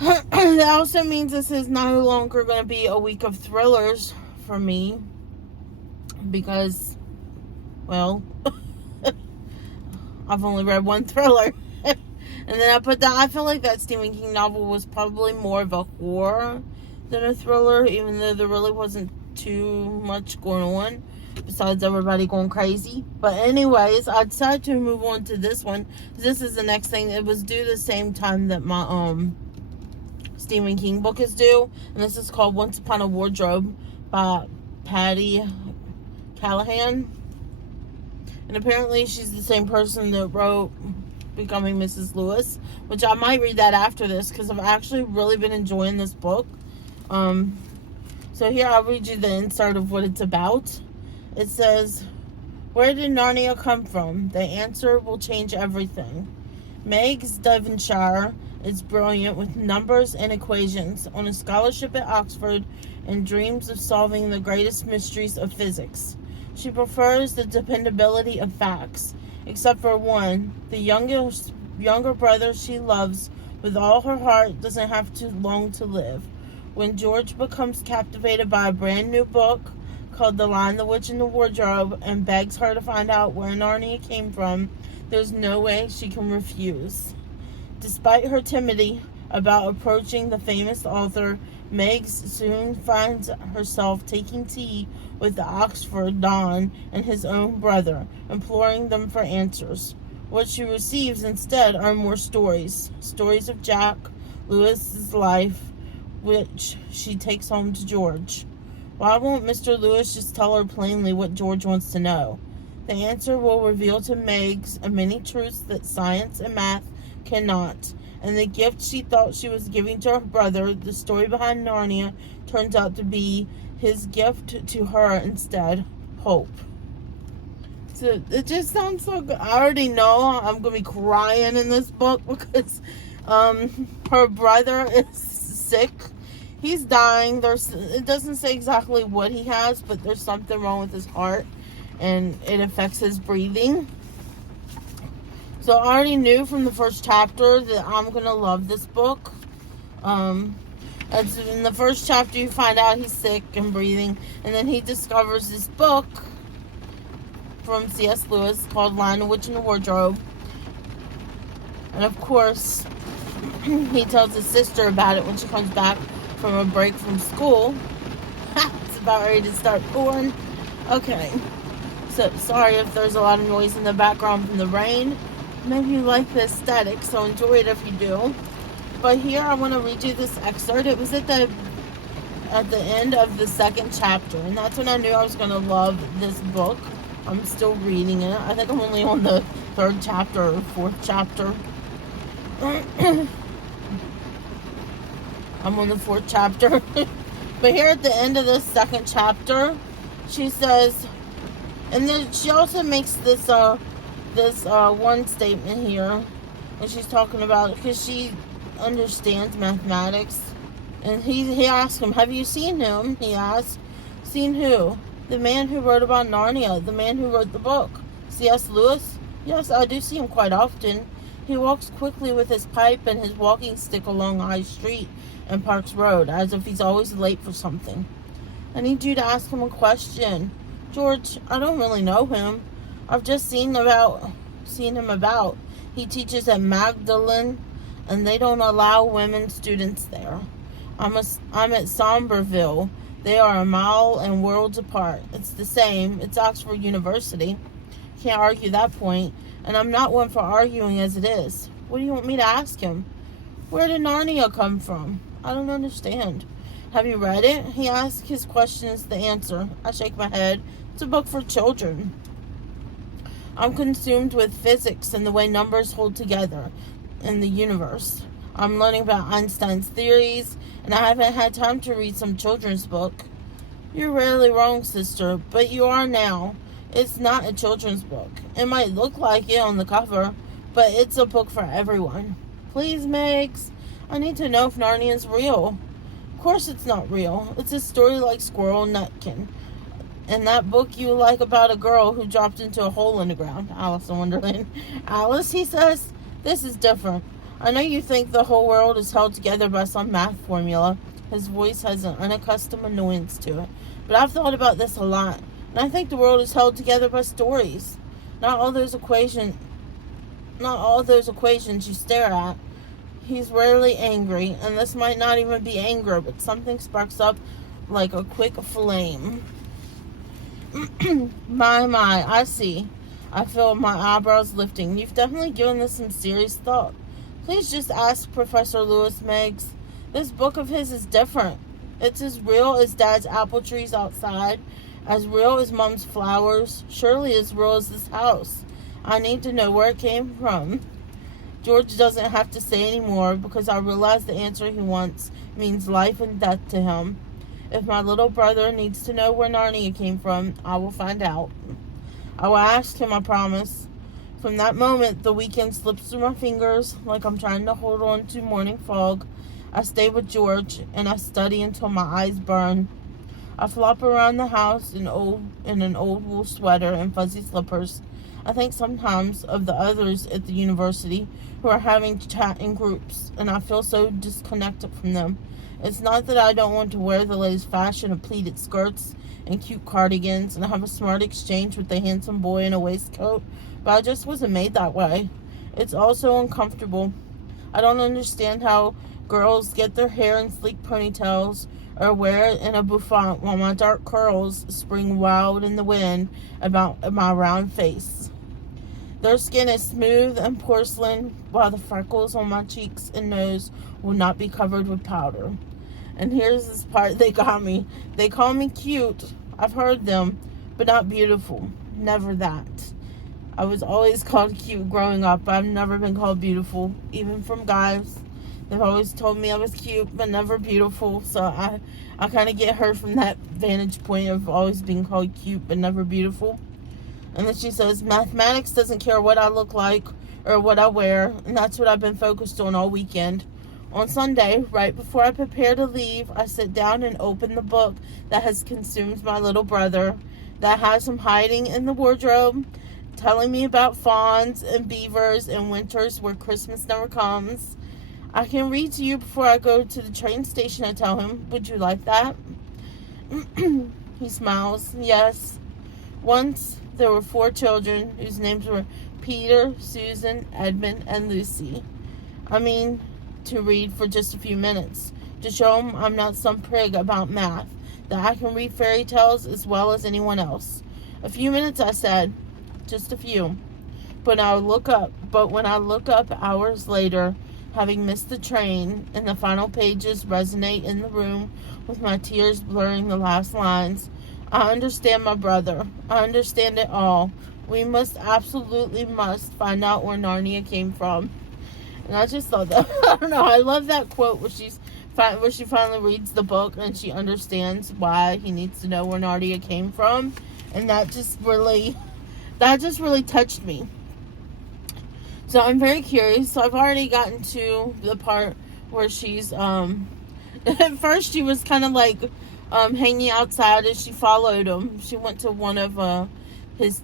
that also means this is no longer going to be a week of thrillers for me, because, well, I've only read one thriller. And then I put down, I feel like that Stephen King novel was probably more of a horror than a thriller, even though there really wasn't too much going on besides everybody going crazy. But anyways, I decided to move on to this one. This is the next thing. It was due the same time that my Stephen King book is due, and this is called Once Upon a Wardrobe by Patty Callahan. And apparently she's the same person that wrote Becoming Mrs. Lewis, which I might read that after this, because I've actually really been enjoying this book. So here, I'll read you the insert of what it's about. It says, "Where did Narnia come from? The answer will change everything. Meg's Devonshire is brilliant with numbers and equations, on a scholarship at Oxford, and dreams of solving the greatest mysteries of physics. She prefers the dependability of facts, except for one. The younger brother she loves with all her heart doesn't have too long to live. When George becomes captivated by a brand new book called The Lion, the Witch, and the Wardrobe and begs her to find out where Narnia came from, there's no way she can refuse. Despite her timidity about approaching the famous author, Meg soon finds herself taking tea with the Oxford Don and his own brother, imploring them for answers. What she receives instead are more stories of Jack Lewis's life, which she takes home to George. Why won't Mr. Lewis just tell her plainly what George wants to know? The answer will reveal to Meg's many truths that science and math cannot. And the gift she thought she was giving to her brother, the story behind Narnia, turns out to be his gift to her instead: hope. So it just sounds so good. I already know I'm going to be crying in this book because her brother is sick. He's dying. It doesn't say exactly what he has, but there's something wrong with his heart, and it affects his breathing. So I already knew from the first chapter that I'm going to love this book. As in the first chapter, you find out he's sick and breathing, and then he discovers this book from C.S. Lewis called Lion, the Witch, and the Wardrobe. And of course, he tells his sister about it when she comes back from a break from school. It's about ready to start pouring. Okay. So, sorry if there's a lot of noise in the background from the rain. Maybe you like the aesthetic, so enjoy it if you do. But here I want to read you this excerpt. It was at the end of the second chapter, and that's when I knew I was going to love this book. I'm still reading it. I think I'm only on the third chapter or fourth chapter. I'm on the fourth chapter. But here at the end of the second chapter, she says, and then she also makes this one statement here, and she's talking about it because she understands mathematics. And he asks him, "Have you seen him?" He asks. "Seen who?" "The man who wrote about Narnia, the man who wrote the book." "C.S. Lewis?" "Yes, I do see him quite often. He walks quickly with his pipe and his walking stick along High Street and Parks Road, as if he's always late for something." "I need you to ask him a question." "George, I don't really know him. I've just seen him about. He teaches at Magdalen, and they don't allow women students there. I'm at Somerville. They are a mile and worlds apart. It's the same. It's Oxford University. Can't argue that point, and I'm not one for arguing as it is. What do you want me to ask him?" "Where did Narnia come from?" "I don't understand." "Have you read it?" He asks. His question is the answer. I shake my head. It's a book for children. I'm consumed with physics and the way numbers hold together in the universe. I'm learning about Einstein's theories, and I haven't had time to read some children's book. You're rarely wrong, sister, but you are now. It's not a children's book. It might look like it on the cover, but it's a book for everyone. Please, Megs, I need to know if Narnia is real. Of course it's not real. It's a story like Squirrel Nutkin. And that book you like about a girl who dropped into a hole in the ground, Alice in Wonderland. Alice, he says, this is different. I know you think the whole world is held together by some math formula. His voice has an unaccustomed annoyance to it. But I've thought about this a lot. And I think the world is held together by stories. Not all those equations you stare at. He's rarely angry, and this might not even be anger, but something sparks up like a quick flame. My, I see. I feel my eyebrows lifting. You've definitely given this some serious thought. Please just ask Professor Lewis, Megs. This book of his is different. It's as real as Dad's apple trees outside, as real as Mom's flowers, surely as real as this house. I need to know where it came from. George doesn't have to say any more because I realize the answer he wants means life and death to him. If my little brother needs to know where Narnia came from, I will find out. I will ask him, I promise. From that moment, the weekend slips through my fingers like I'm trying to hold on to morning fog. I stay with George, and I study until my eyes burn. I flop around the house in an old wool sweater and fuzzy slippers. I think sometimes of the others at the university who are having chat in groups, and I feel so disconnected from them. It's not that I don't want to wear the latest fashion of pleated skirts and cute cardigans and have a smart exchange with a handsome boy in a waistcoat, but I just wasn't made that way. It's also uncomfortable. I don't understand how girls get their hair in sleek ponytails or wear it in a bouffant while my dark curls spring wild in the wind about my round face. Their skin is smooth and porcelain, while the freckles on my cheeks and nose will not be covered with powder. And here's this part they got me. They call me cute. I've heard them, but not beautiful. Never that. I was always called cute growing up. I've never been called beautiful, even from guys. They've always told me I was cute, but never beautiful. So I kind of get her from that vantage point of always being called cute, but never beautiful. And then she says, mathematics doesn't care what I look like or what I wear. And that's what I've been focused on all weekend. On Sunday, right before I prepare to leave, I sit down and open the book that has consumed my little brother, that has him hiding in the wardrobe, telling me about fawns and beavers and winters where Christmas never comes. I can read to you before I go to the train station, I tell him. Would you like that? He smiles. Yes. Once there were 4 children whose names were Peter, Susan, Edmund, and Lucy. I mean, to read for just a few minutes, to show them I'm not some prig about math, that I can read fairy tales as well as anyone else. A few minutes, I said. Just a few. But when I look up hours later, having missed the train, and the final pages resonate in the room with my tears blurring the last lines, I understand my brother. I understand it all. We absolutely must find out where Narnia came from. And I just thought that, I don't know, I love that quote where she finally reads the book and she understands why he needs to know where Narnia came from. And that just really touched me. So I'm very curious. So I've already gotten to the part where she's, at first she was kind of like, hanging outside as she followed him. She went to one of his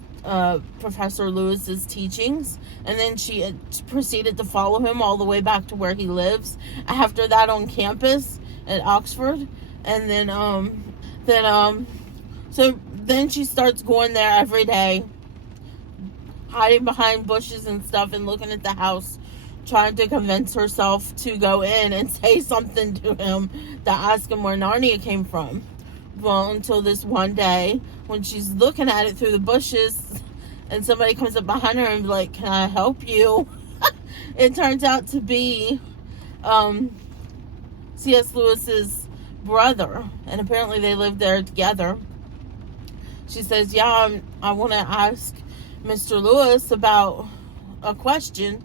Professor Lewis's teachings, and then she proceeded to follow him all the way back to where he lives. After that, on campus at Oxford, and then she starts going there every day, hiding behind bushes and stuff, and looking at the house, trying to convince herself to go in and say something to him to ask him where Narnia came from. Well, until this one day when she's looking at it through the bushes and somebody comes up behind her and be like, can I help you? It turns out to be C.S. Lewis's brother, and apparently they lived there together. She says, yeah, I want to ask Mr. Lewis about a question.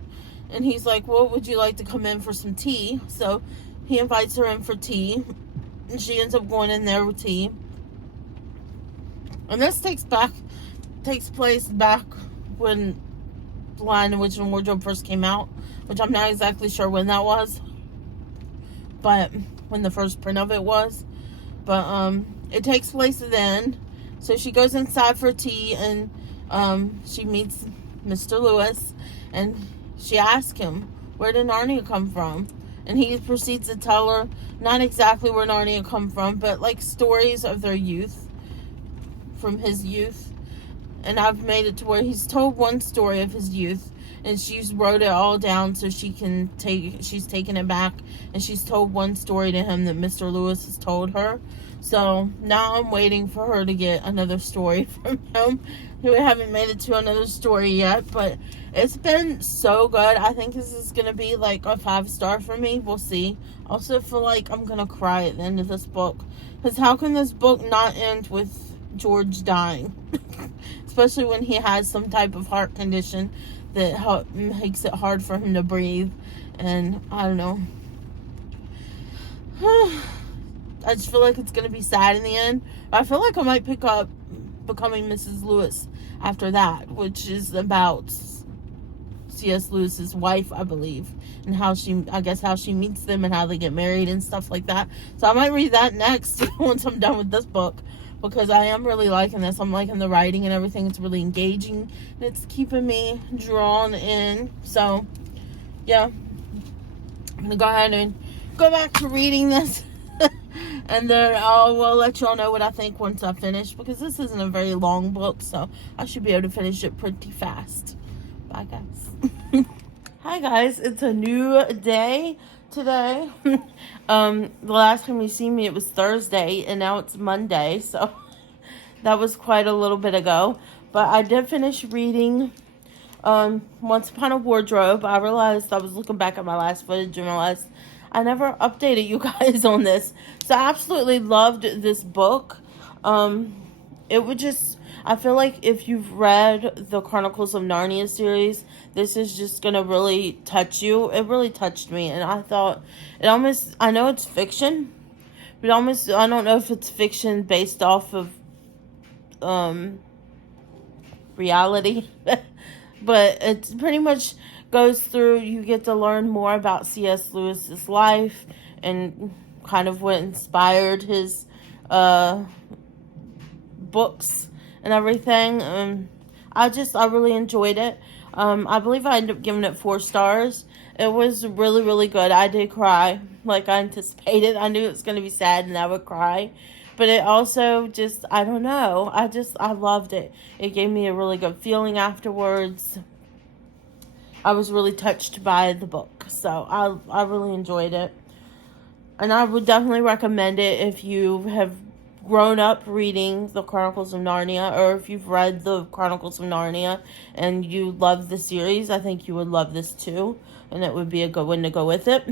And he's like, well, would you like to come in for some tea? So he invites her in for tea. And she ends up going in there with tea. And this takes place back when The Lion, the Witch, and Wardrobe first came out. Which I'm not exactly sure when that was. But when the first print of it was. But it takes place then. So she goes inside for tea. And she meets Mr. Lewis. And she asks him, where did Narnia come from? And he proceeds to tell her not exactly where Narnia come from, but like stories of their youth, from his youth. And I've made it to where he's told one story of his youth, and she's wrote it all down so she's taken it back, and she's told one story to him that Mr. Lewis has told her. So now I'm waiting for her to get another story from him. We haven't made it to another story yet, but it's been so good. I think this is going to be like a 5-star for me. We'll see. Also feel like I'm going to cry at the end of this book. Because how can this book not end with George dying? Especially when he has some type of heart condition that makes it hard for him to breathe. And I don't know. I just feel like it's going to be sad in the end. But I feel like I might pick up Becoming Mrs. Lewis after that, which is about C.S. Lewis's wife, I believe, and how she meets them and how they get married and stuff like that. So I might read that next once I'm done with this book, because I am really liking this. I'm liking the writing and everything. It's really engaging, and it's keeping me drawn in. So yeah, I'm gonna go ahead and go back to reading this. And then we'll let y'all know what I think once I finish, because this isn't a very long book, so I should be able to finish it pretty fast. Bye, guys. Hi, guys. It's a new day today. The last time you see me, it was Thursday, and now it's Monday, so that was quite a little bit ago. But I did finish reading Once Upon a Wardrobe. I realized I was looking back at my last footage and realized I never updated you guys on this. So I absolutely loved this book. It would just, I feel like if you've read the Chronicles of Narnia series, this is just going to really touch you. It really touched me. And I thought, I know it's fiction, but I don't know if it's fiction based off of reality. But it's pretty much goes through, you get to learn more about C.S. Lewis's life and kind of what inspired his books and everything. I really enjoyed it. I believe I ended up giving it 4 stars. It was really, really good. I did cry like I anticipated. I knew it was going to be sad and I would cry. But it also just, I don't know. I loved it. It gave me a really good feeling afterwards. I was really touched by the book. So I really enjoyed it. And I would definitely recommend it if you have grown up reading the Chronicles of Narnia, or if you've read the Chronicles of Narnia and you love the series. I think you would love this too. And it would be a good one to go with it.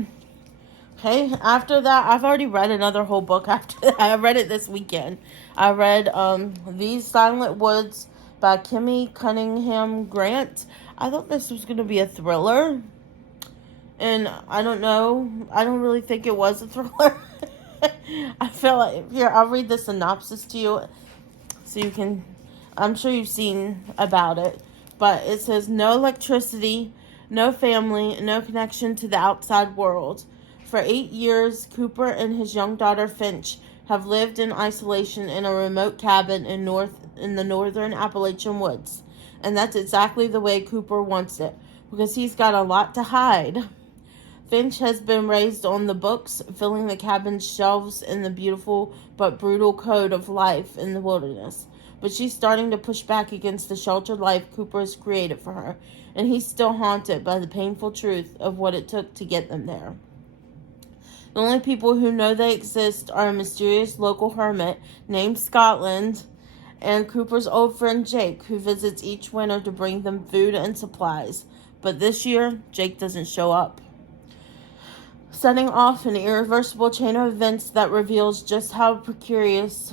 Okay, after that, I've already read another whole book after that. I read it this weekend. I read These Silent Woods by Kimmy Cunningham Grant. I thought this was going to be a thriller. And I don't know. I don't really think it was a thriller. I feel like, here, I'll read the synopsis to you so you can, I'm sure you've seen about it. But it says, no electricity, no family, no connection to the outside world. For 8 years, Cooper and his young daughter Finch have lived in isolation in a remote cabin in the northern Appalachian woods. And that's exactly the way Cooper wants it, because he's got a lot to hide. Finch has been raised on the books, filling the cabin's shelves in the beautiful but brutal code of life in the wilderness. But she's starting to push back against the sheltered life Cooper has created for her, and he's still haunted by the painful truth of what it took to get them there. The only people who know they exist are a mysterious local hermit named Scotland and Cooper's old friend Jake, who visits each winter to bring them food and supplies. But this year, Jake doesn't show up, setting off an irreversible chain of events that reveals just how precarious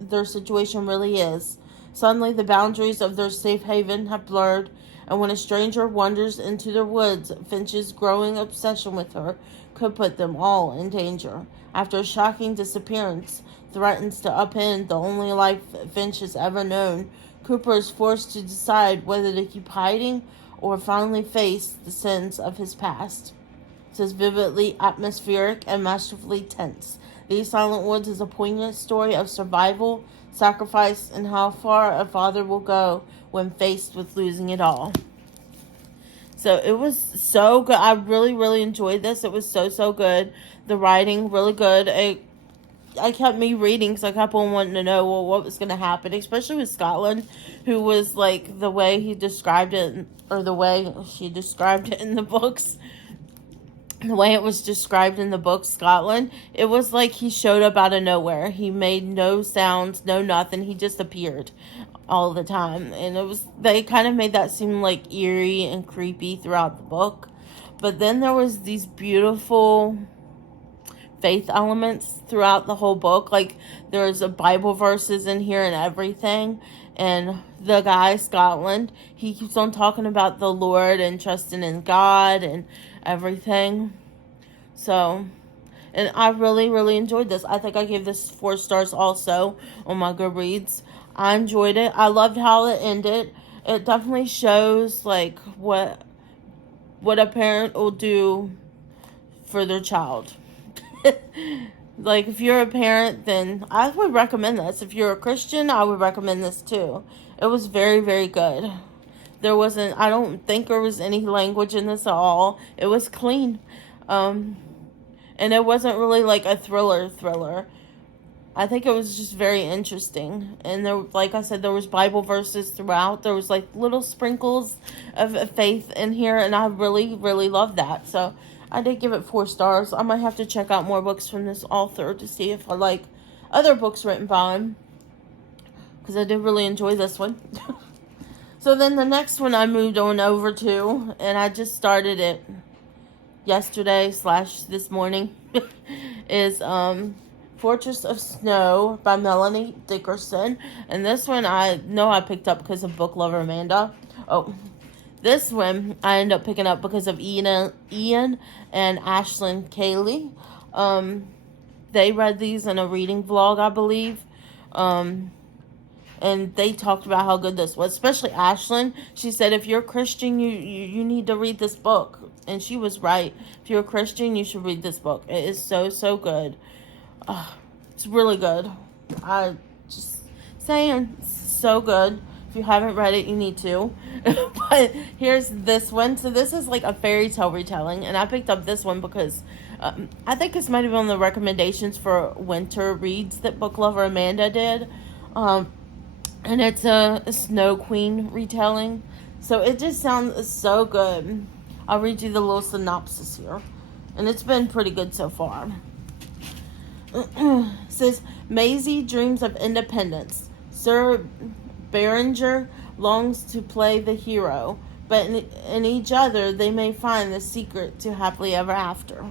their situation really is. Suddenly, the boundaries of their safe haven have blurred, and when a stranger wanders into their woods, Finch's growing obsession with her could put them all in danger. After a shocking disappearance threatens to upend the only life Finch has ever known, Cooper is forced to decide whether to keep hiding or finally face the sins of his past. It is vividly atmospheric and masterfully tense. These Silent Woods is a poignant story of survival, sacrifice, and how far a father will go when faced with losing it all. So it was so good. I really, really enjoyed this. It was so good. The writing, really good. I kept me reading because I kept on wanting to know, well, what was going to happen, especially with Scotland, who was like the way he described it, or the way she described it in the books. The way it was described in the book, Scotland, it was like he showed up out of nowhere. He made no sounds, no nothing. He just appeared all the time. And they kind of made that seem like eerie and creepy throughout the book. But then there was these beautiful faith elements throughout the whole book. Like, there's Bible verses in here and everything. And the guy, Scotland, he keeps on talking about the Lord and trusting in God and everything. So, and I really, really enjoyed this. I think I gave this 4 stars also on my Goodreads. I enjoyed it. I loved how it ended. It definitely shows like what what a parent will do for their child. Like, if you're a parent, then I would recommend this. If you're a Christian, I would recommend this too. It was very, very good. I don't think there was any language in this at all. It was clean. And it wasn't really like a thriller. I think it was just very interesting. And there, like I said, there was Bible verses throughout. There was like little sprinkles of faith in here, and I really, really loved that. So I did give it 4 stars. I might have to check out more books from this author to see if I like other books written by him, because I did really enjoy this one. So then the next one I moved on over to, and I just started it yesterday / this morning, is Fortress of Snow by Melanie Dickerson. And this one I know I picked up because of Book Lover Amanda. Oh, this one I ended up picking up because of Ian and Ashlyn Cayley. They read these in a reading vlog, I believe. And they talked about how good this was, especially Ashlyn. She said, if you're a Christian, you need to read this book. And she was right. If you're a Christian, you should read this book. It is so, so good. It's really good. I just saying, it's so good. If you haven't read it, you need to. But here's this one. So this is like a fairy tale retelling, and I picked up this one because I think this might have been on the recommendations for winter reads that Book Lover Amanda did. And it's a Snow Queen retelling. So it just sounds so good. I'll read you the little synopsis here. And it's been pretty good so far. It says, Maisie dreams of independence. Sir Beringer longs to play the hero, but in each other they may find the secret to happily ever after.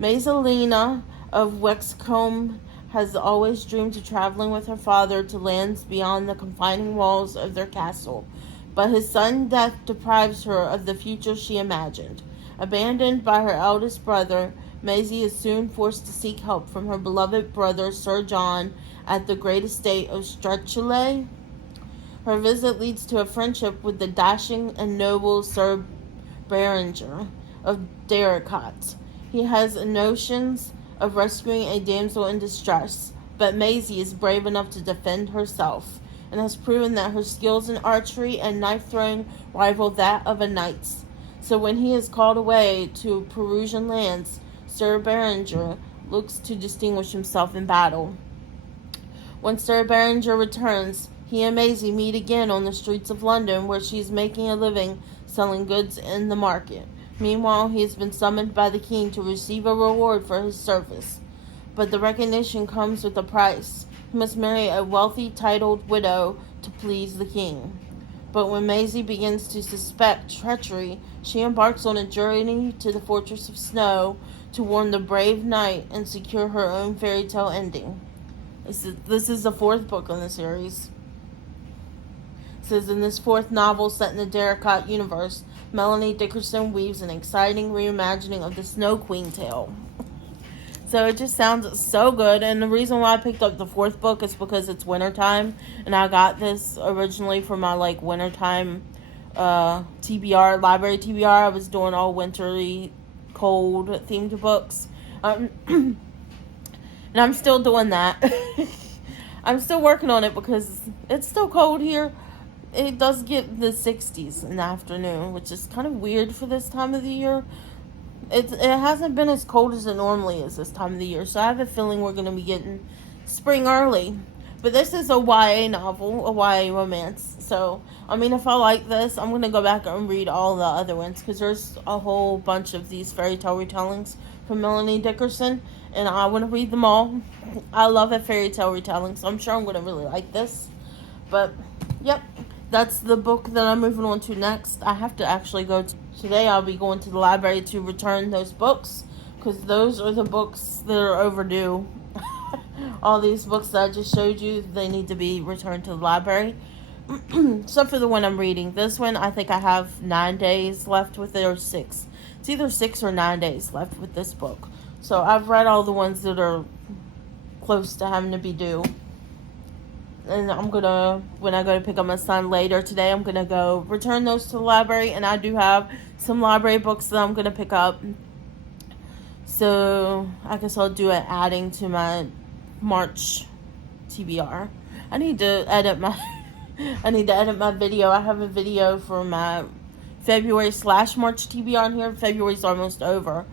Maiselina of Wexcombe has always dreamed of traveling with her father to lands beyond the confining walls of their castle, but his sudden death deprives her of the future she imagined. Abandoned by her eldest brother, Maisie is soon forced to seek help from her beloved brother Sir John at the great estate of Stretchley. Her visit leads to a friendship with the dashing and noble Sir Beringer of Derricott. He has notions of rescuing a damsel in distress, but Maisie is brave enough to defend herself, and has proven that her skills in archery and knife-throwing rival that of a knight's. So when he is called away to Perusian lands, Sir Beringer looks to distinguish himself in battle. When Sir Beringer returns, he and Maisie meet again on the streets of London, where she is making a living selling goods in the market. Meanwhile, he has been summoned by the king to receive a reward for his service. But the recognition comes with a price. He must marry a wealthy, titled widow to please the king. But when Maisie begins to suspect treachery, she embarks on a journey to the Fortress of Snow to warn the brave knight and secure her own fairy tale ending. This is the 4th book in the series. It says, in this 4th novel set in the Derricott universe, Melanie Dickerson weaves an exciting reimagining of the Snow Queen tale. So it just sounds so good, and the reason why I picked up the 4th book is because it's wintertime, and I got this originally for my wintertime TBR, library TBR. I was doing all wintry, cold themed books. And I'm still doing that. I'm still working on it because it's still cold here. It does get the 60s in the afternoon, which is kind of weird for this time of the year. It hasn't been as cold as it normally is this time of the year, so I have a feeling we're going to be getting spring early. But this is a YA novel, a YA romance. So, I mean, if I like this, I'm going to go back and read all the other ones, because there's a whole bunch of these fairy tale retellings from Melanie Dickerson, and I want to read them all. I love a fairy tale retelling, so I'm sure I'm going to really like this. But, yep, that's the book that I'm moving on to next. I have to actually go today. I'll be going to the library to return those books, because those are the books that are overdue. All these books that I just showed you, they need to be returned to the library. Except for the one I'm reading. This one, I think I have 9 days left with it, or 6. It's either 6 or 9 days left with this book. So I've read all the ones that are close to having to be due. And when I go to pick up my son later today, I'm gonna go return those to the library. And I do have some library books that I'm gonna pick up. So I guess I'll do an adding to my March TBR. I need to edit my video. I have a video for my February/March TBR on here. February's almost over.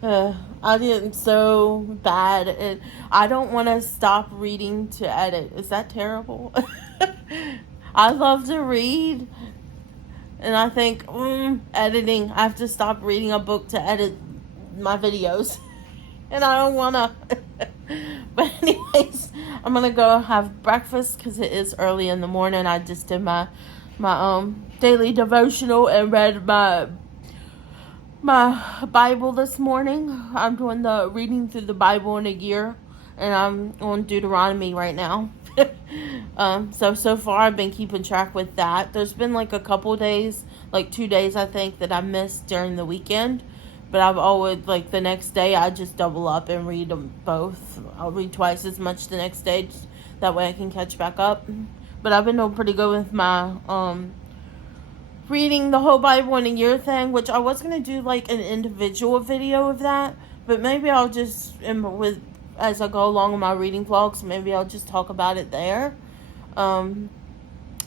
I did so bad. I don't want to stop reading to edit. Is that terrible? I love to read, and I think editing. I have to stop reading a book to edit my videos, and I don't want to. But anyways, I'm gonna go have breakfast because it is early in the morning. I just did my daily devotional and read my Bible this morning. I'm doing the reading through the Bible in a year, and I'm on Deuteronomy right now. So far I've been keeping track with that. There's been like a couple days, like 2 days I think, that I missed during the weekend, but I've always, like, the next day I just double up and read them both. I'll read twice as much the next day, that way I can catch back up. But I've been doing pretty good with my reading the whole Bible in a year thing, which I was going to do like an individual video of that, but maybe I'll just, as I go along with my reading vlogs, maybe I'll just talk about it there. I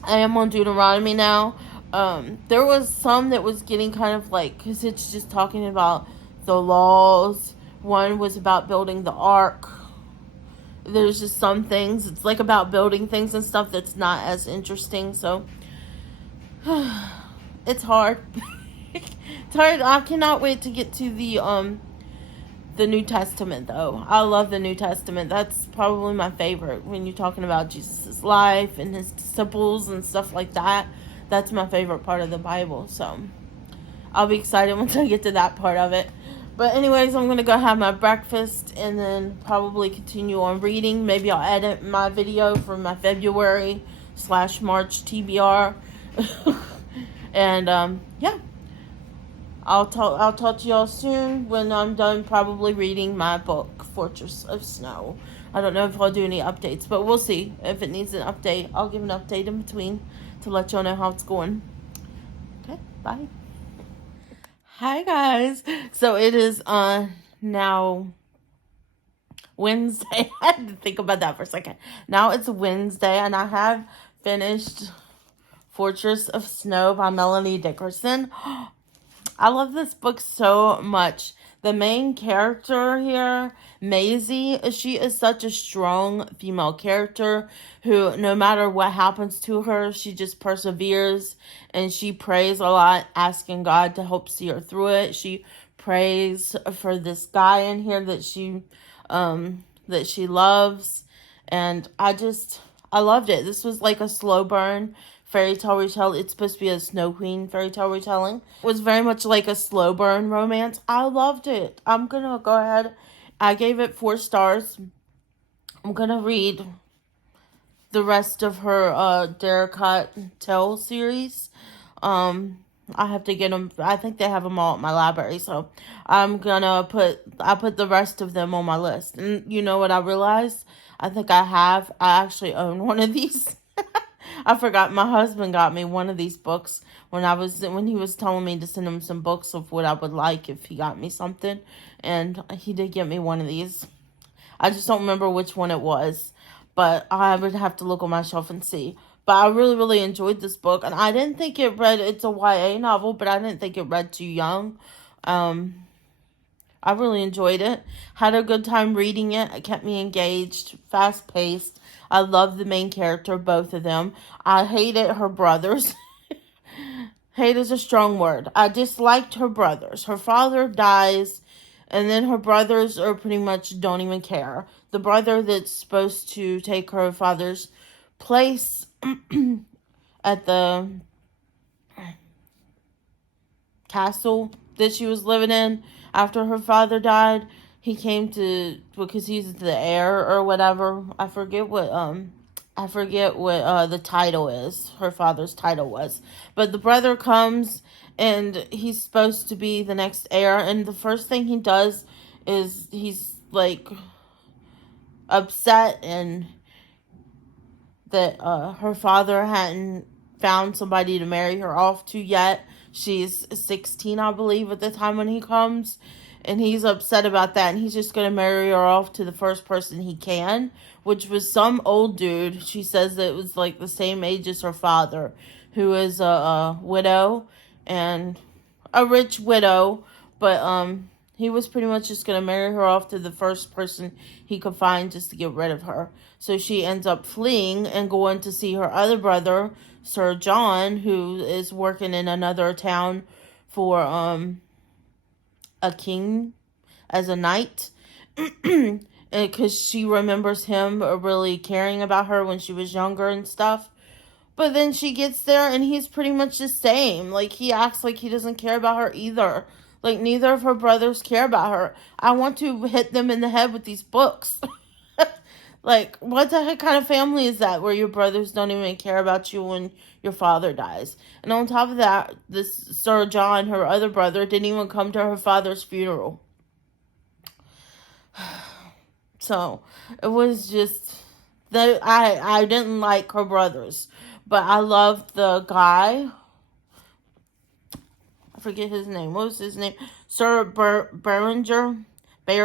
am on Deuteronomy now. There was some that was getting kind of like, because it's just talking about the laws. One was about building the ark. There's just some things, it's like about building things and stuff that's not as interesting, so it's hard. It's hard. I cannot wait to get to the New Testament, though. I love the New Testament. That's probably my favorite when you're talking about Jesus' life and his disciples and stuff like that. That's my favorite part of the Bible, so I'll be excited once I get to that part of it. But anyways, I'm going to go have my breakfast and then probably continue on reading. Maybe I'll edit my video for my February/March TBR. And yeah, I'll talk to y'all soon when I'm done probably reading my book, Fortress of Snow. I don't know if I'll do any updates, but we'll see. If it needs an update, I'll give an update in between to let y'all know how it's going. Okay, bye. Hi guys. So it is now Wednesday. I had to think about that for a second. Now it's Wednesday, and I have finished Fortress of Snow by Melanie Dickerson. I love this book so much. The main character here, Maisie, she is such a strong female character who, no matter what happens to her, she just perseveres, and she prays a lot, asking God to help see her through it. She prays for this guy in here that she loves, and I loved it. This was like a slow burn fairy tale retelling. It's supposed to be a Snow Queen fairy tale retelling. It was very much like a slow burn romance. I loved it. I'm gonna go ahead. I gave it 4 stars. I'm gonna read the rest of her Daracot Tale series. I have to get them. I think they have them all at my library, so I'm gonna put the rest of them on my list. And you know what I realized? I think I actually own one of these. I forgot my husband got me one of these books when he was telling me to send him some books of what I would like if he got me something, and he did get me one of these. I just don't remember which one it was, but I would have to look on my shelf and see. But I really, really enjoyed this book, and I didn't think it's a YA novel, but I didn't think it read too young. I really enjoyed it. Had a good time reading it. It kept me engaged, fast-paced. I love the main character, both of them. I hated her brothers. Hate is a strong word. I disliked her brothers. Her father dies, and then her brothers are pretty much don't even care. The brother that's supposed to take her father's place at the castle that she was living in after her father died, he came because he's the heir or whatever. I forget what the title is. Her father's title was. But the brother comes, and he's supposed to be the next heir, and the first thing he does is he's like upset and that her father hadn't found somebody to marry her off to yet. She's 16, I believe, at the time when he comes. And he's upset about that. And he's just going to marry her off to the first person he can, which was some old dude. She says that it was like the same age as her father, who is a widow and a rich widow. But he was pretty much just going to marry her off to the first person he could find just to get rid of her. So she ends up fleeing and going to see her other brother, Sir John, who is working in another town for a king as a knight. Because she remembers him really caring about her when she was younger and stuff. But then she gets there and he's pretty much the same. Like, he acts like he doesn't care about her either. Like, neither of her brothers care about her. I want to hit them in the head with these books. Like, what the heck kind of family is that where your brothers don't even care about you when your father dies? And on top of that, this Sir John, her other brother, didn't even come to her father's funeral. So, it was just, I didn't like her brothers. But I loved the guy. I forget his name. What was his name? Sir Berenger. They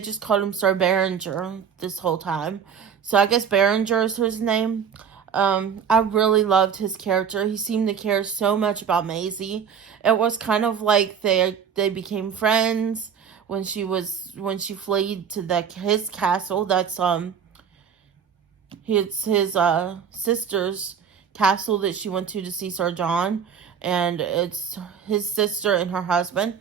just called him Sir Berenger this whole time. So I guess Berenger is his name. I really loved his character. He seemed to care so much about Maisie. It was kind of like they became friends when she fled to his castle. That's his sister's castle that she went to see Sir John, and it's his sister and her husband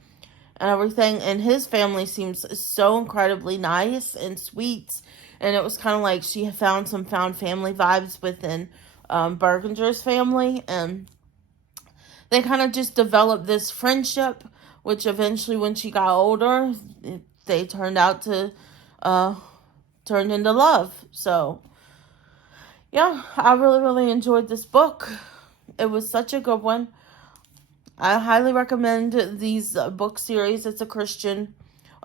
and everything, and his family seems so incredibly nice and sweet, and it was kind of like she found some found family vibes within Berginger's family, and they kind of just developed this friendship, which eventually when she got older, they turned into love. So yeah, I really, really enjoyed this book. It was such a good one. I highly recommend these book series. It's a Christian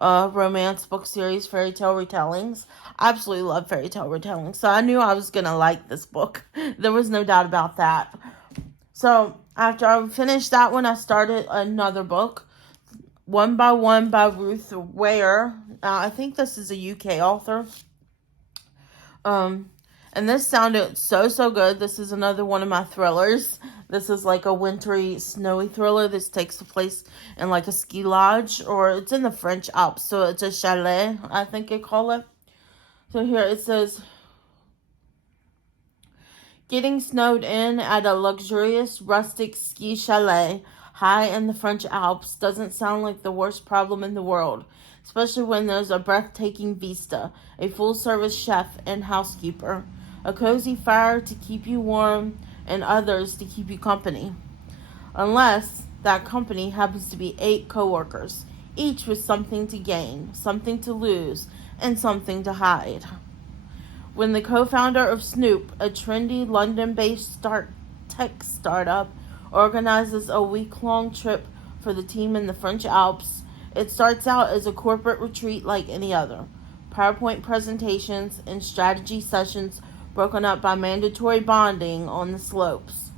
romance book series, fairy tale retellings. I absolutely love fairy tale retellings. So I knew I was going to like this book. There was no doubt about that. So after I finished that one, I started another book, One by One by Ruth Ware. I think this is a UK author. And this sounded so good. This is another one of my thrillers. This is like a wintry, snowy thriller. This takes place in like a ski lodge, or it's in the French Alps. So it's a chalet, I think they call it. So here it says, getting snowed in at a luxurious rustic ski chalet high in the French Alps doesn't sound like the worst problem in the world, especially when there's a breathtaking vista, a full-service chef and housekeeper, a cozy fire to keep you warm, and others to keep you company. Unless that company happens to be 8 coworkers, each with something to gain, something to lose, and something to hide. When the co-founder of Snoop, a trendy London-based tech startup, organizes a week-long trip for the team in the French Alps, it starts out as a corporate retreat like any other. PowerPoint presentations and strategy sessions broken up by mandatory bonding on the slopes.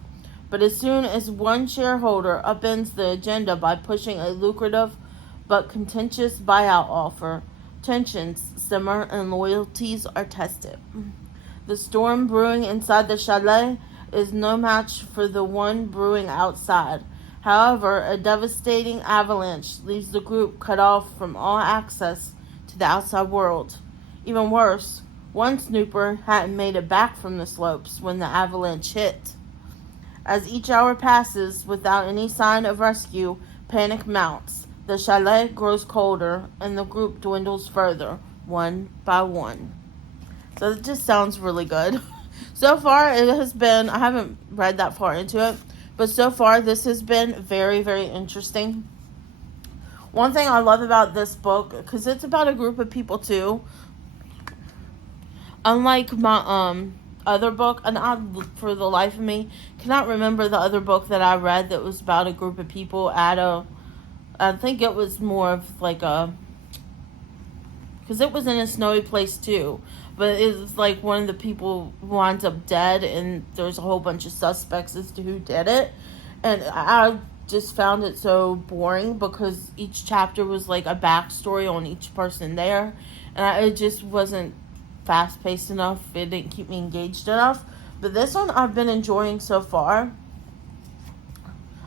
But as soon as one shareholder upends the agenda by pushing a lucrative but contentious buyout offer, tensions simmer and loyalties are tested. The storm brewing inside the chalet is no match for the one brewing outside. However, a devastating avalanche leaves the group cut off from all access to the outside world. Even worse, one snooper hadn't made it back from the slopes when the avalanche hit. As each hour passes without any sign of rescue, panic mounts. The chalet grows colder, and the group dwindles further, one by one. So it just sounds really good. So far, it has been, I haven't read that far into it, but so far, this has been very, very interesting. One thing I love about this book, because it's about a group of people too, unlike my other book, and I, for the life of me, cannot remember the other book that I read that was about a group of people at I think it was more of like because it was in a snowy place too. But it's like one of the people winds up dead, and there's a whole bunch of suspects as to who did it. And I just found it so boring because each chapter was like a backstory on each person there, and it just wasn't fast paced enough. It didn't keep me engaged enough. But this one I've been enjoying so far.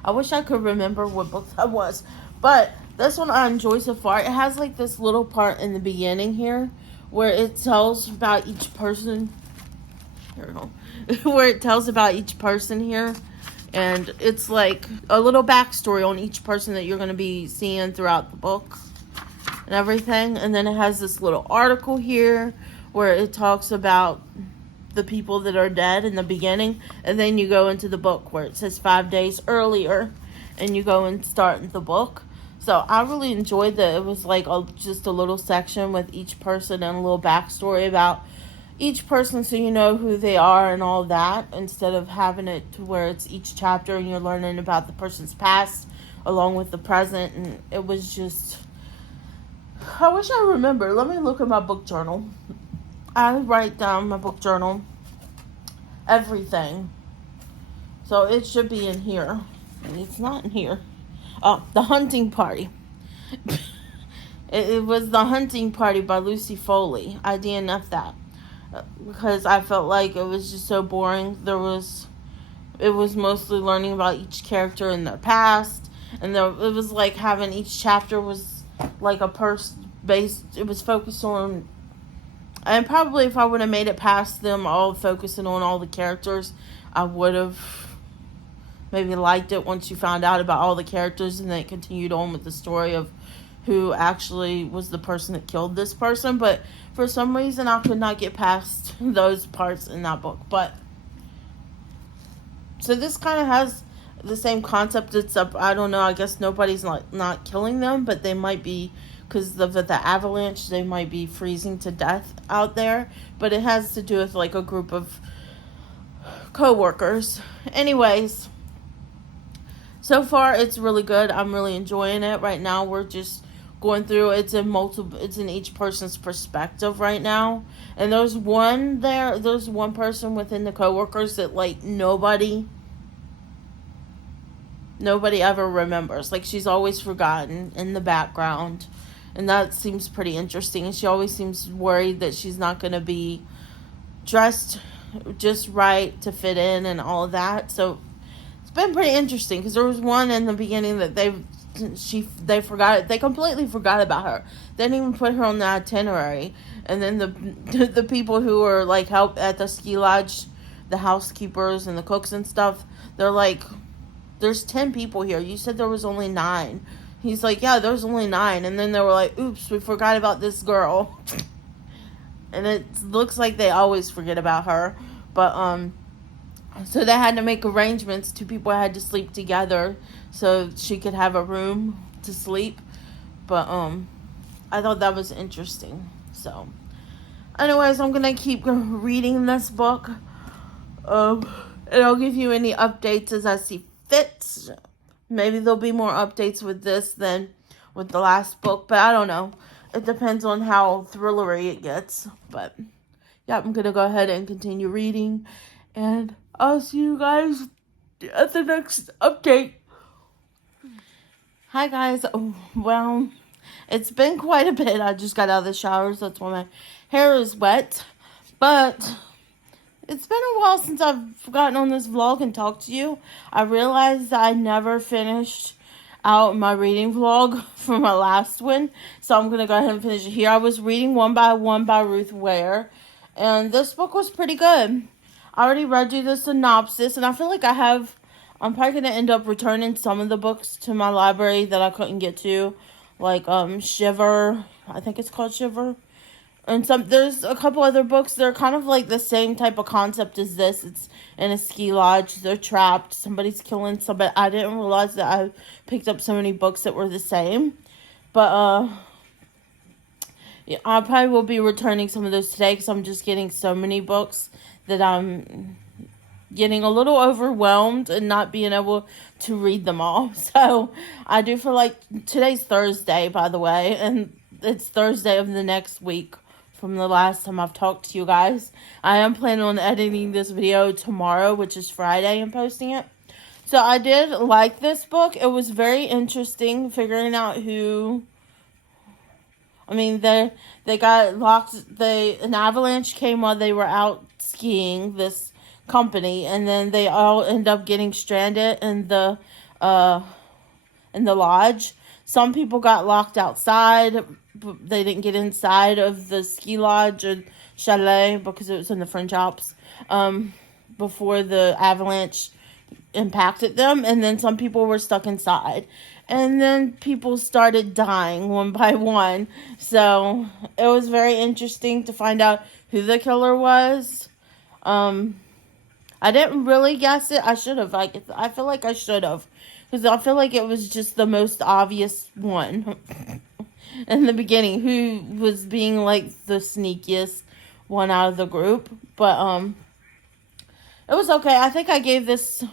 I wish I could remember what book that was, but this one I enjoy so far. It has like this little part in the beginning here where it tells about each person. Here we go. Where it tells about each person here. And it's like a little backstory on each person that you're going to be seeing throughout the book and everything. And then it has this little article here where it talks about the people that are dead in the beginning. And then you go into the book where it says 5 days earlier. And you go and start the book. So I really enjoyed that. It was like just a little section with each person and a little backstory about each person, so you know who they are and all that, instead of having it to where it's each chapter and you're learning about the person's past along with the present. And it was just, I wish I remember. Let me look at my book journal. I write down my book journal everything, so it should be in here. It's not in here. Oh, The Hunting Party. It was The Hunting Party by Lucy Foley. I DNF'd that because I felt like it was just so boring. It was mostly learning about each character in their past, and it was like having each chapter was like a person based. It was focused on, and probably if I would have made it past them all focusing on all the characters, I would have maybe liked it once you found out about all the characters, and then it continued on with the story of who actually was the person that killed this person. But for some reason I could not get past those parts in that book. But so this kind of has the same concept. It's up, I don't know, I guess nobody's not killing them, but they might be, because of the avalanche, they might be freezing to death out there. But it has to do with like a group of co-workers. Anyways, so far it's really good. I'm really enjoying it. Right now we're just going through, it's in each person's perspective right now. And there's one person within the co-workers that like nobody ever remembers. Like she's always forgotten in the background. And that seems pretty interesting. And she always seems worried that she's not going to be dressed just right to fit in and all of that. So it's been pretty interesting, because there was one in the beginning that they forgot. They completely forgot about her. They didn't even put her on the itinerary. And then the people who were like help at the ski lodge, the housekeepers and the cooks and stuff, they're like, there's 10 people here. You said there was only 9. He's like, yeah, there's only 9. And then they were like, oops, we forgot about this girl. And it looks like they always forget about her. But so they had to make arrangements. 2 people had to sleep together so she could have a room to sleep. But I thought that was interesting. So anyways, I'm gonna keep reading this book, and I'll give you any updates as I see fit. Maybe there'll be more updates with this than with the last book, but I don't know. It depends on how thrillery it gets. But yeah, I'm gonna go ahead and continue reading, and I'll see you guys at the next update. Hi guys. Oh, well, it's been quite a bit. I just got out of the shower, so that's why my hair is wet. But it's been a while since I've gotten on this vlog and talked to you. I realized I never finished out my reading vlog for my last one, so I'm going to go ahead and finish it here. I was reading One by One by Ruth Ware, and this book was pretty good. I already read you the synopsis, and I feel like I'm probably going to end up returning some of the books to my library that I couldn't get to, like Shiver, I think it's called Shiver. And there's a couple other books that are kind of like the same type of concept as this. It's in a ski lodge. They're trapped. Somebody's killing somebody. I didn't realize that I picked up so many books that were the same. But, yeah, I probably will be returning some of those today, because I'm just getting so many books that I'm getting a little overwhelmed and not being able to read them all. So I do feel like today's Thursday, by the way, and it's Thursday of the next week from the last time I've talked to you guys. I am planning on editing this video tomorrow, which is Friday, and posting it. So I did like this book. It was very interesting figuring out who... I mean, they got locked. An avalanche came while they were out skiing, this company, and then they all end up getting stranded in the lodge. Some people got locked outside. They didn't get inside of the ski lodge or chalet because it was in the French Alps before the avalanche impacted them, and then some people were stuck inside, and then people started dying one by one. So it was very interesting to find out who the killer was. I didn't really guess it. I should have. I feel like I should have, because I feel like it was just the most obvious one in the beginning, who was being like the sneakiest one out of the group. But it was okay. I think I gave this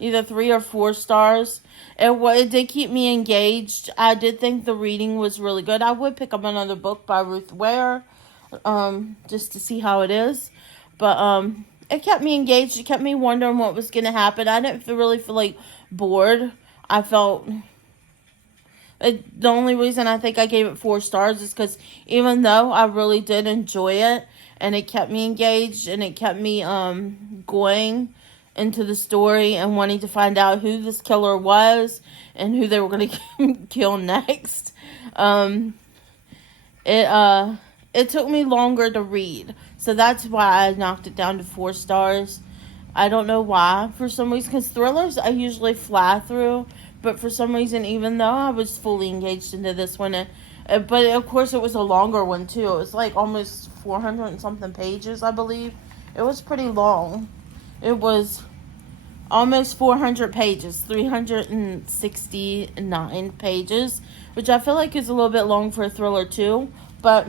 either 3 or 4 stars. It did keep me engaged. I did think the reading was really good. I would pick up another book by Ruth Ware, just to see how it is. But it kept me engaged. It kept me wondering what was going to happen. I didn't really feel like bored. I felt... the only reason I think I gave it 4 stars is because even though I really did enjoy it, and it kept me engaged, and it kept me going into the story and wanting to find out who this killer was and who they were going to kill next. It took me longer to read, so that's why I knocked it down to 4 stars. I don't know why, for some reason, because thrillers I usually fly through, but for some reason, even though I was fully engaged into this one, but of course it was a longer one too. It was like almost 400 and something pages, I believe. It was pretty long. It was almost 400 pages, 369 pages, which I feel like is a little bit long for a thriller too. But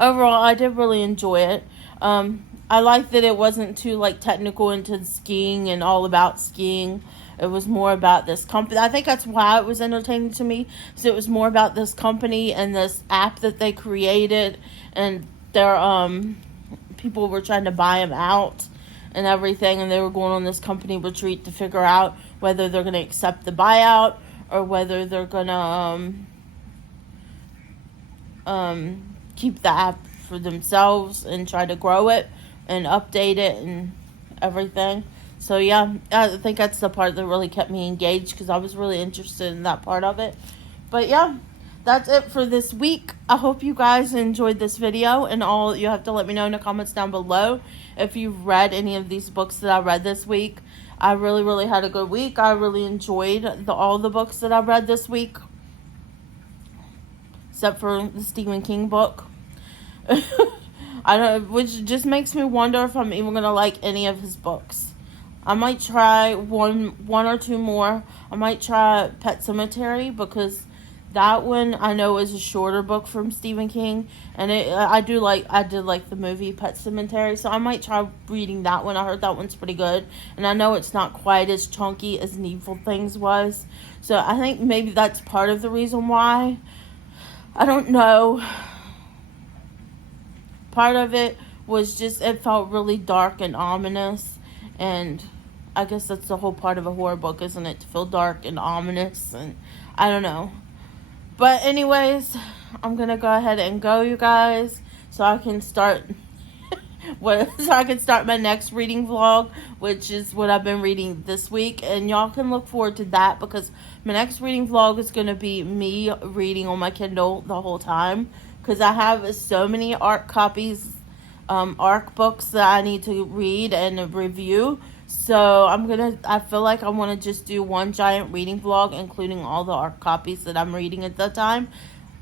overall, I did really enjoy it. I like that it wasn't too like technical into skiing and all about skiing. It was more about this company. I think that's why it was entertaining to me. So it was more about this company and this app that they created, and their people were trying to buy them out and everything, and they were going on this company retreat to figure out whether they're going to accept the buyout or whether they're going to keep the app for themselves and try to grow it and update it and everything. So yeah, I think that's the part that really kept me engaged, because I was really interested in that part of it. But yeah, that's it for this week. I hope you guys enjoyed this video, and all you have to let me know in the comments down below if you've read any of these books that I read this week. I really, really had a good week. I really enjoyed all the books that I read this week, except for the Stephen King book. I don't, which just makes me wonder if I'm even gonna like any of his books. I might try one or two more. I might try Pet Sematary, because that one I know is a shorter book from Stephen King, and I did like the movie Pet Sematary, so I might try reading that one. I heard that one's pretty good, and I know it's not quite as chunky as Needful Things was, so I think maybe that's part of the reason why. I don't know. Part of it was just, it felt really dark and ominous, and I guess that's the whole part of a horror book, isn't it? To feel dark and ominous, and I don't know. But anyways, I'm going to go ahead and go, you guys, so I can start my next reading vlog, which is what I've been reading this week, and y'all can look forward to that, because my next reading vlog is going to be me reading on my Kindle the whole time, because I have so many ARC copies, ARC books that I need to read and review. So I feel like I want to just do one giant reading vlog, including all the ARC copies that I'm reading at that time.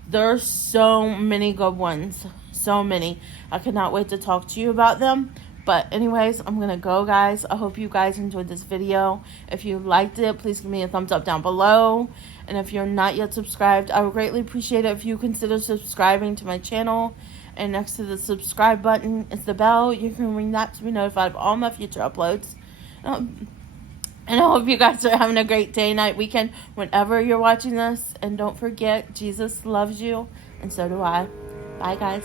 There are so many good ones. So many. I cannot wait to talk to you about them. But anyways, I'm going to go, guys. I hope you guys enjoyed this video. If you liked it, please give me a thumbs up down below. And if you're not yet subscribed, I would greatly appreciate it if you consider subscribing to my channel. And next to the subscribe button is the bell. You can ring that to be notified of all my future uploads. And I hope you guys are having a great day, night, weekend, whenever you're watching this. And don't forget, Jesus loves you, and so do I. Bye, guys.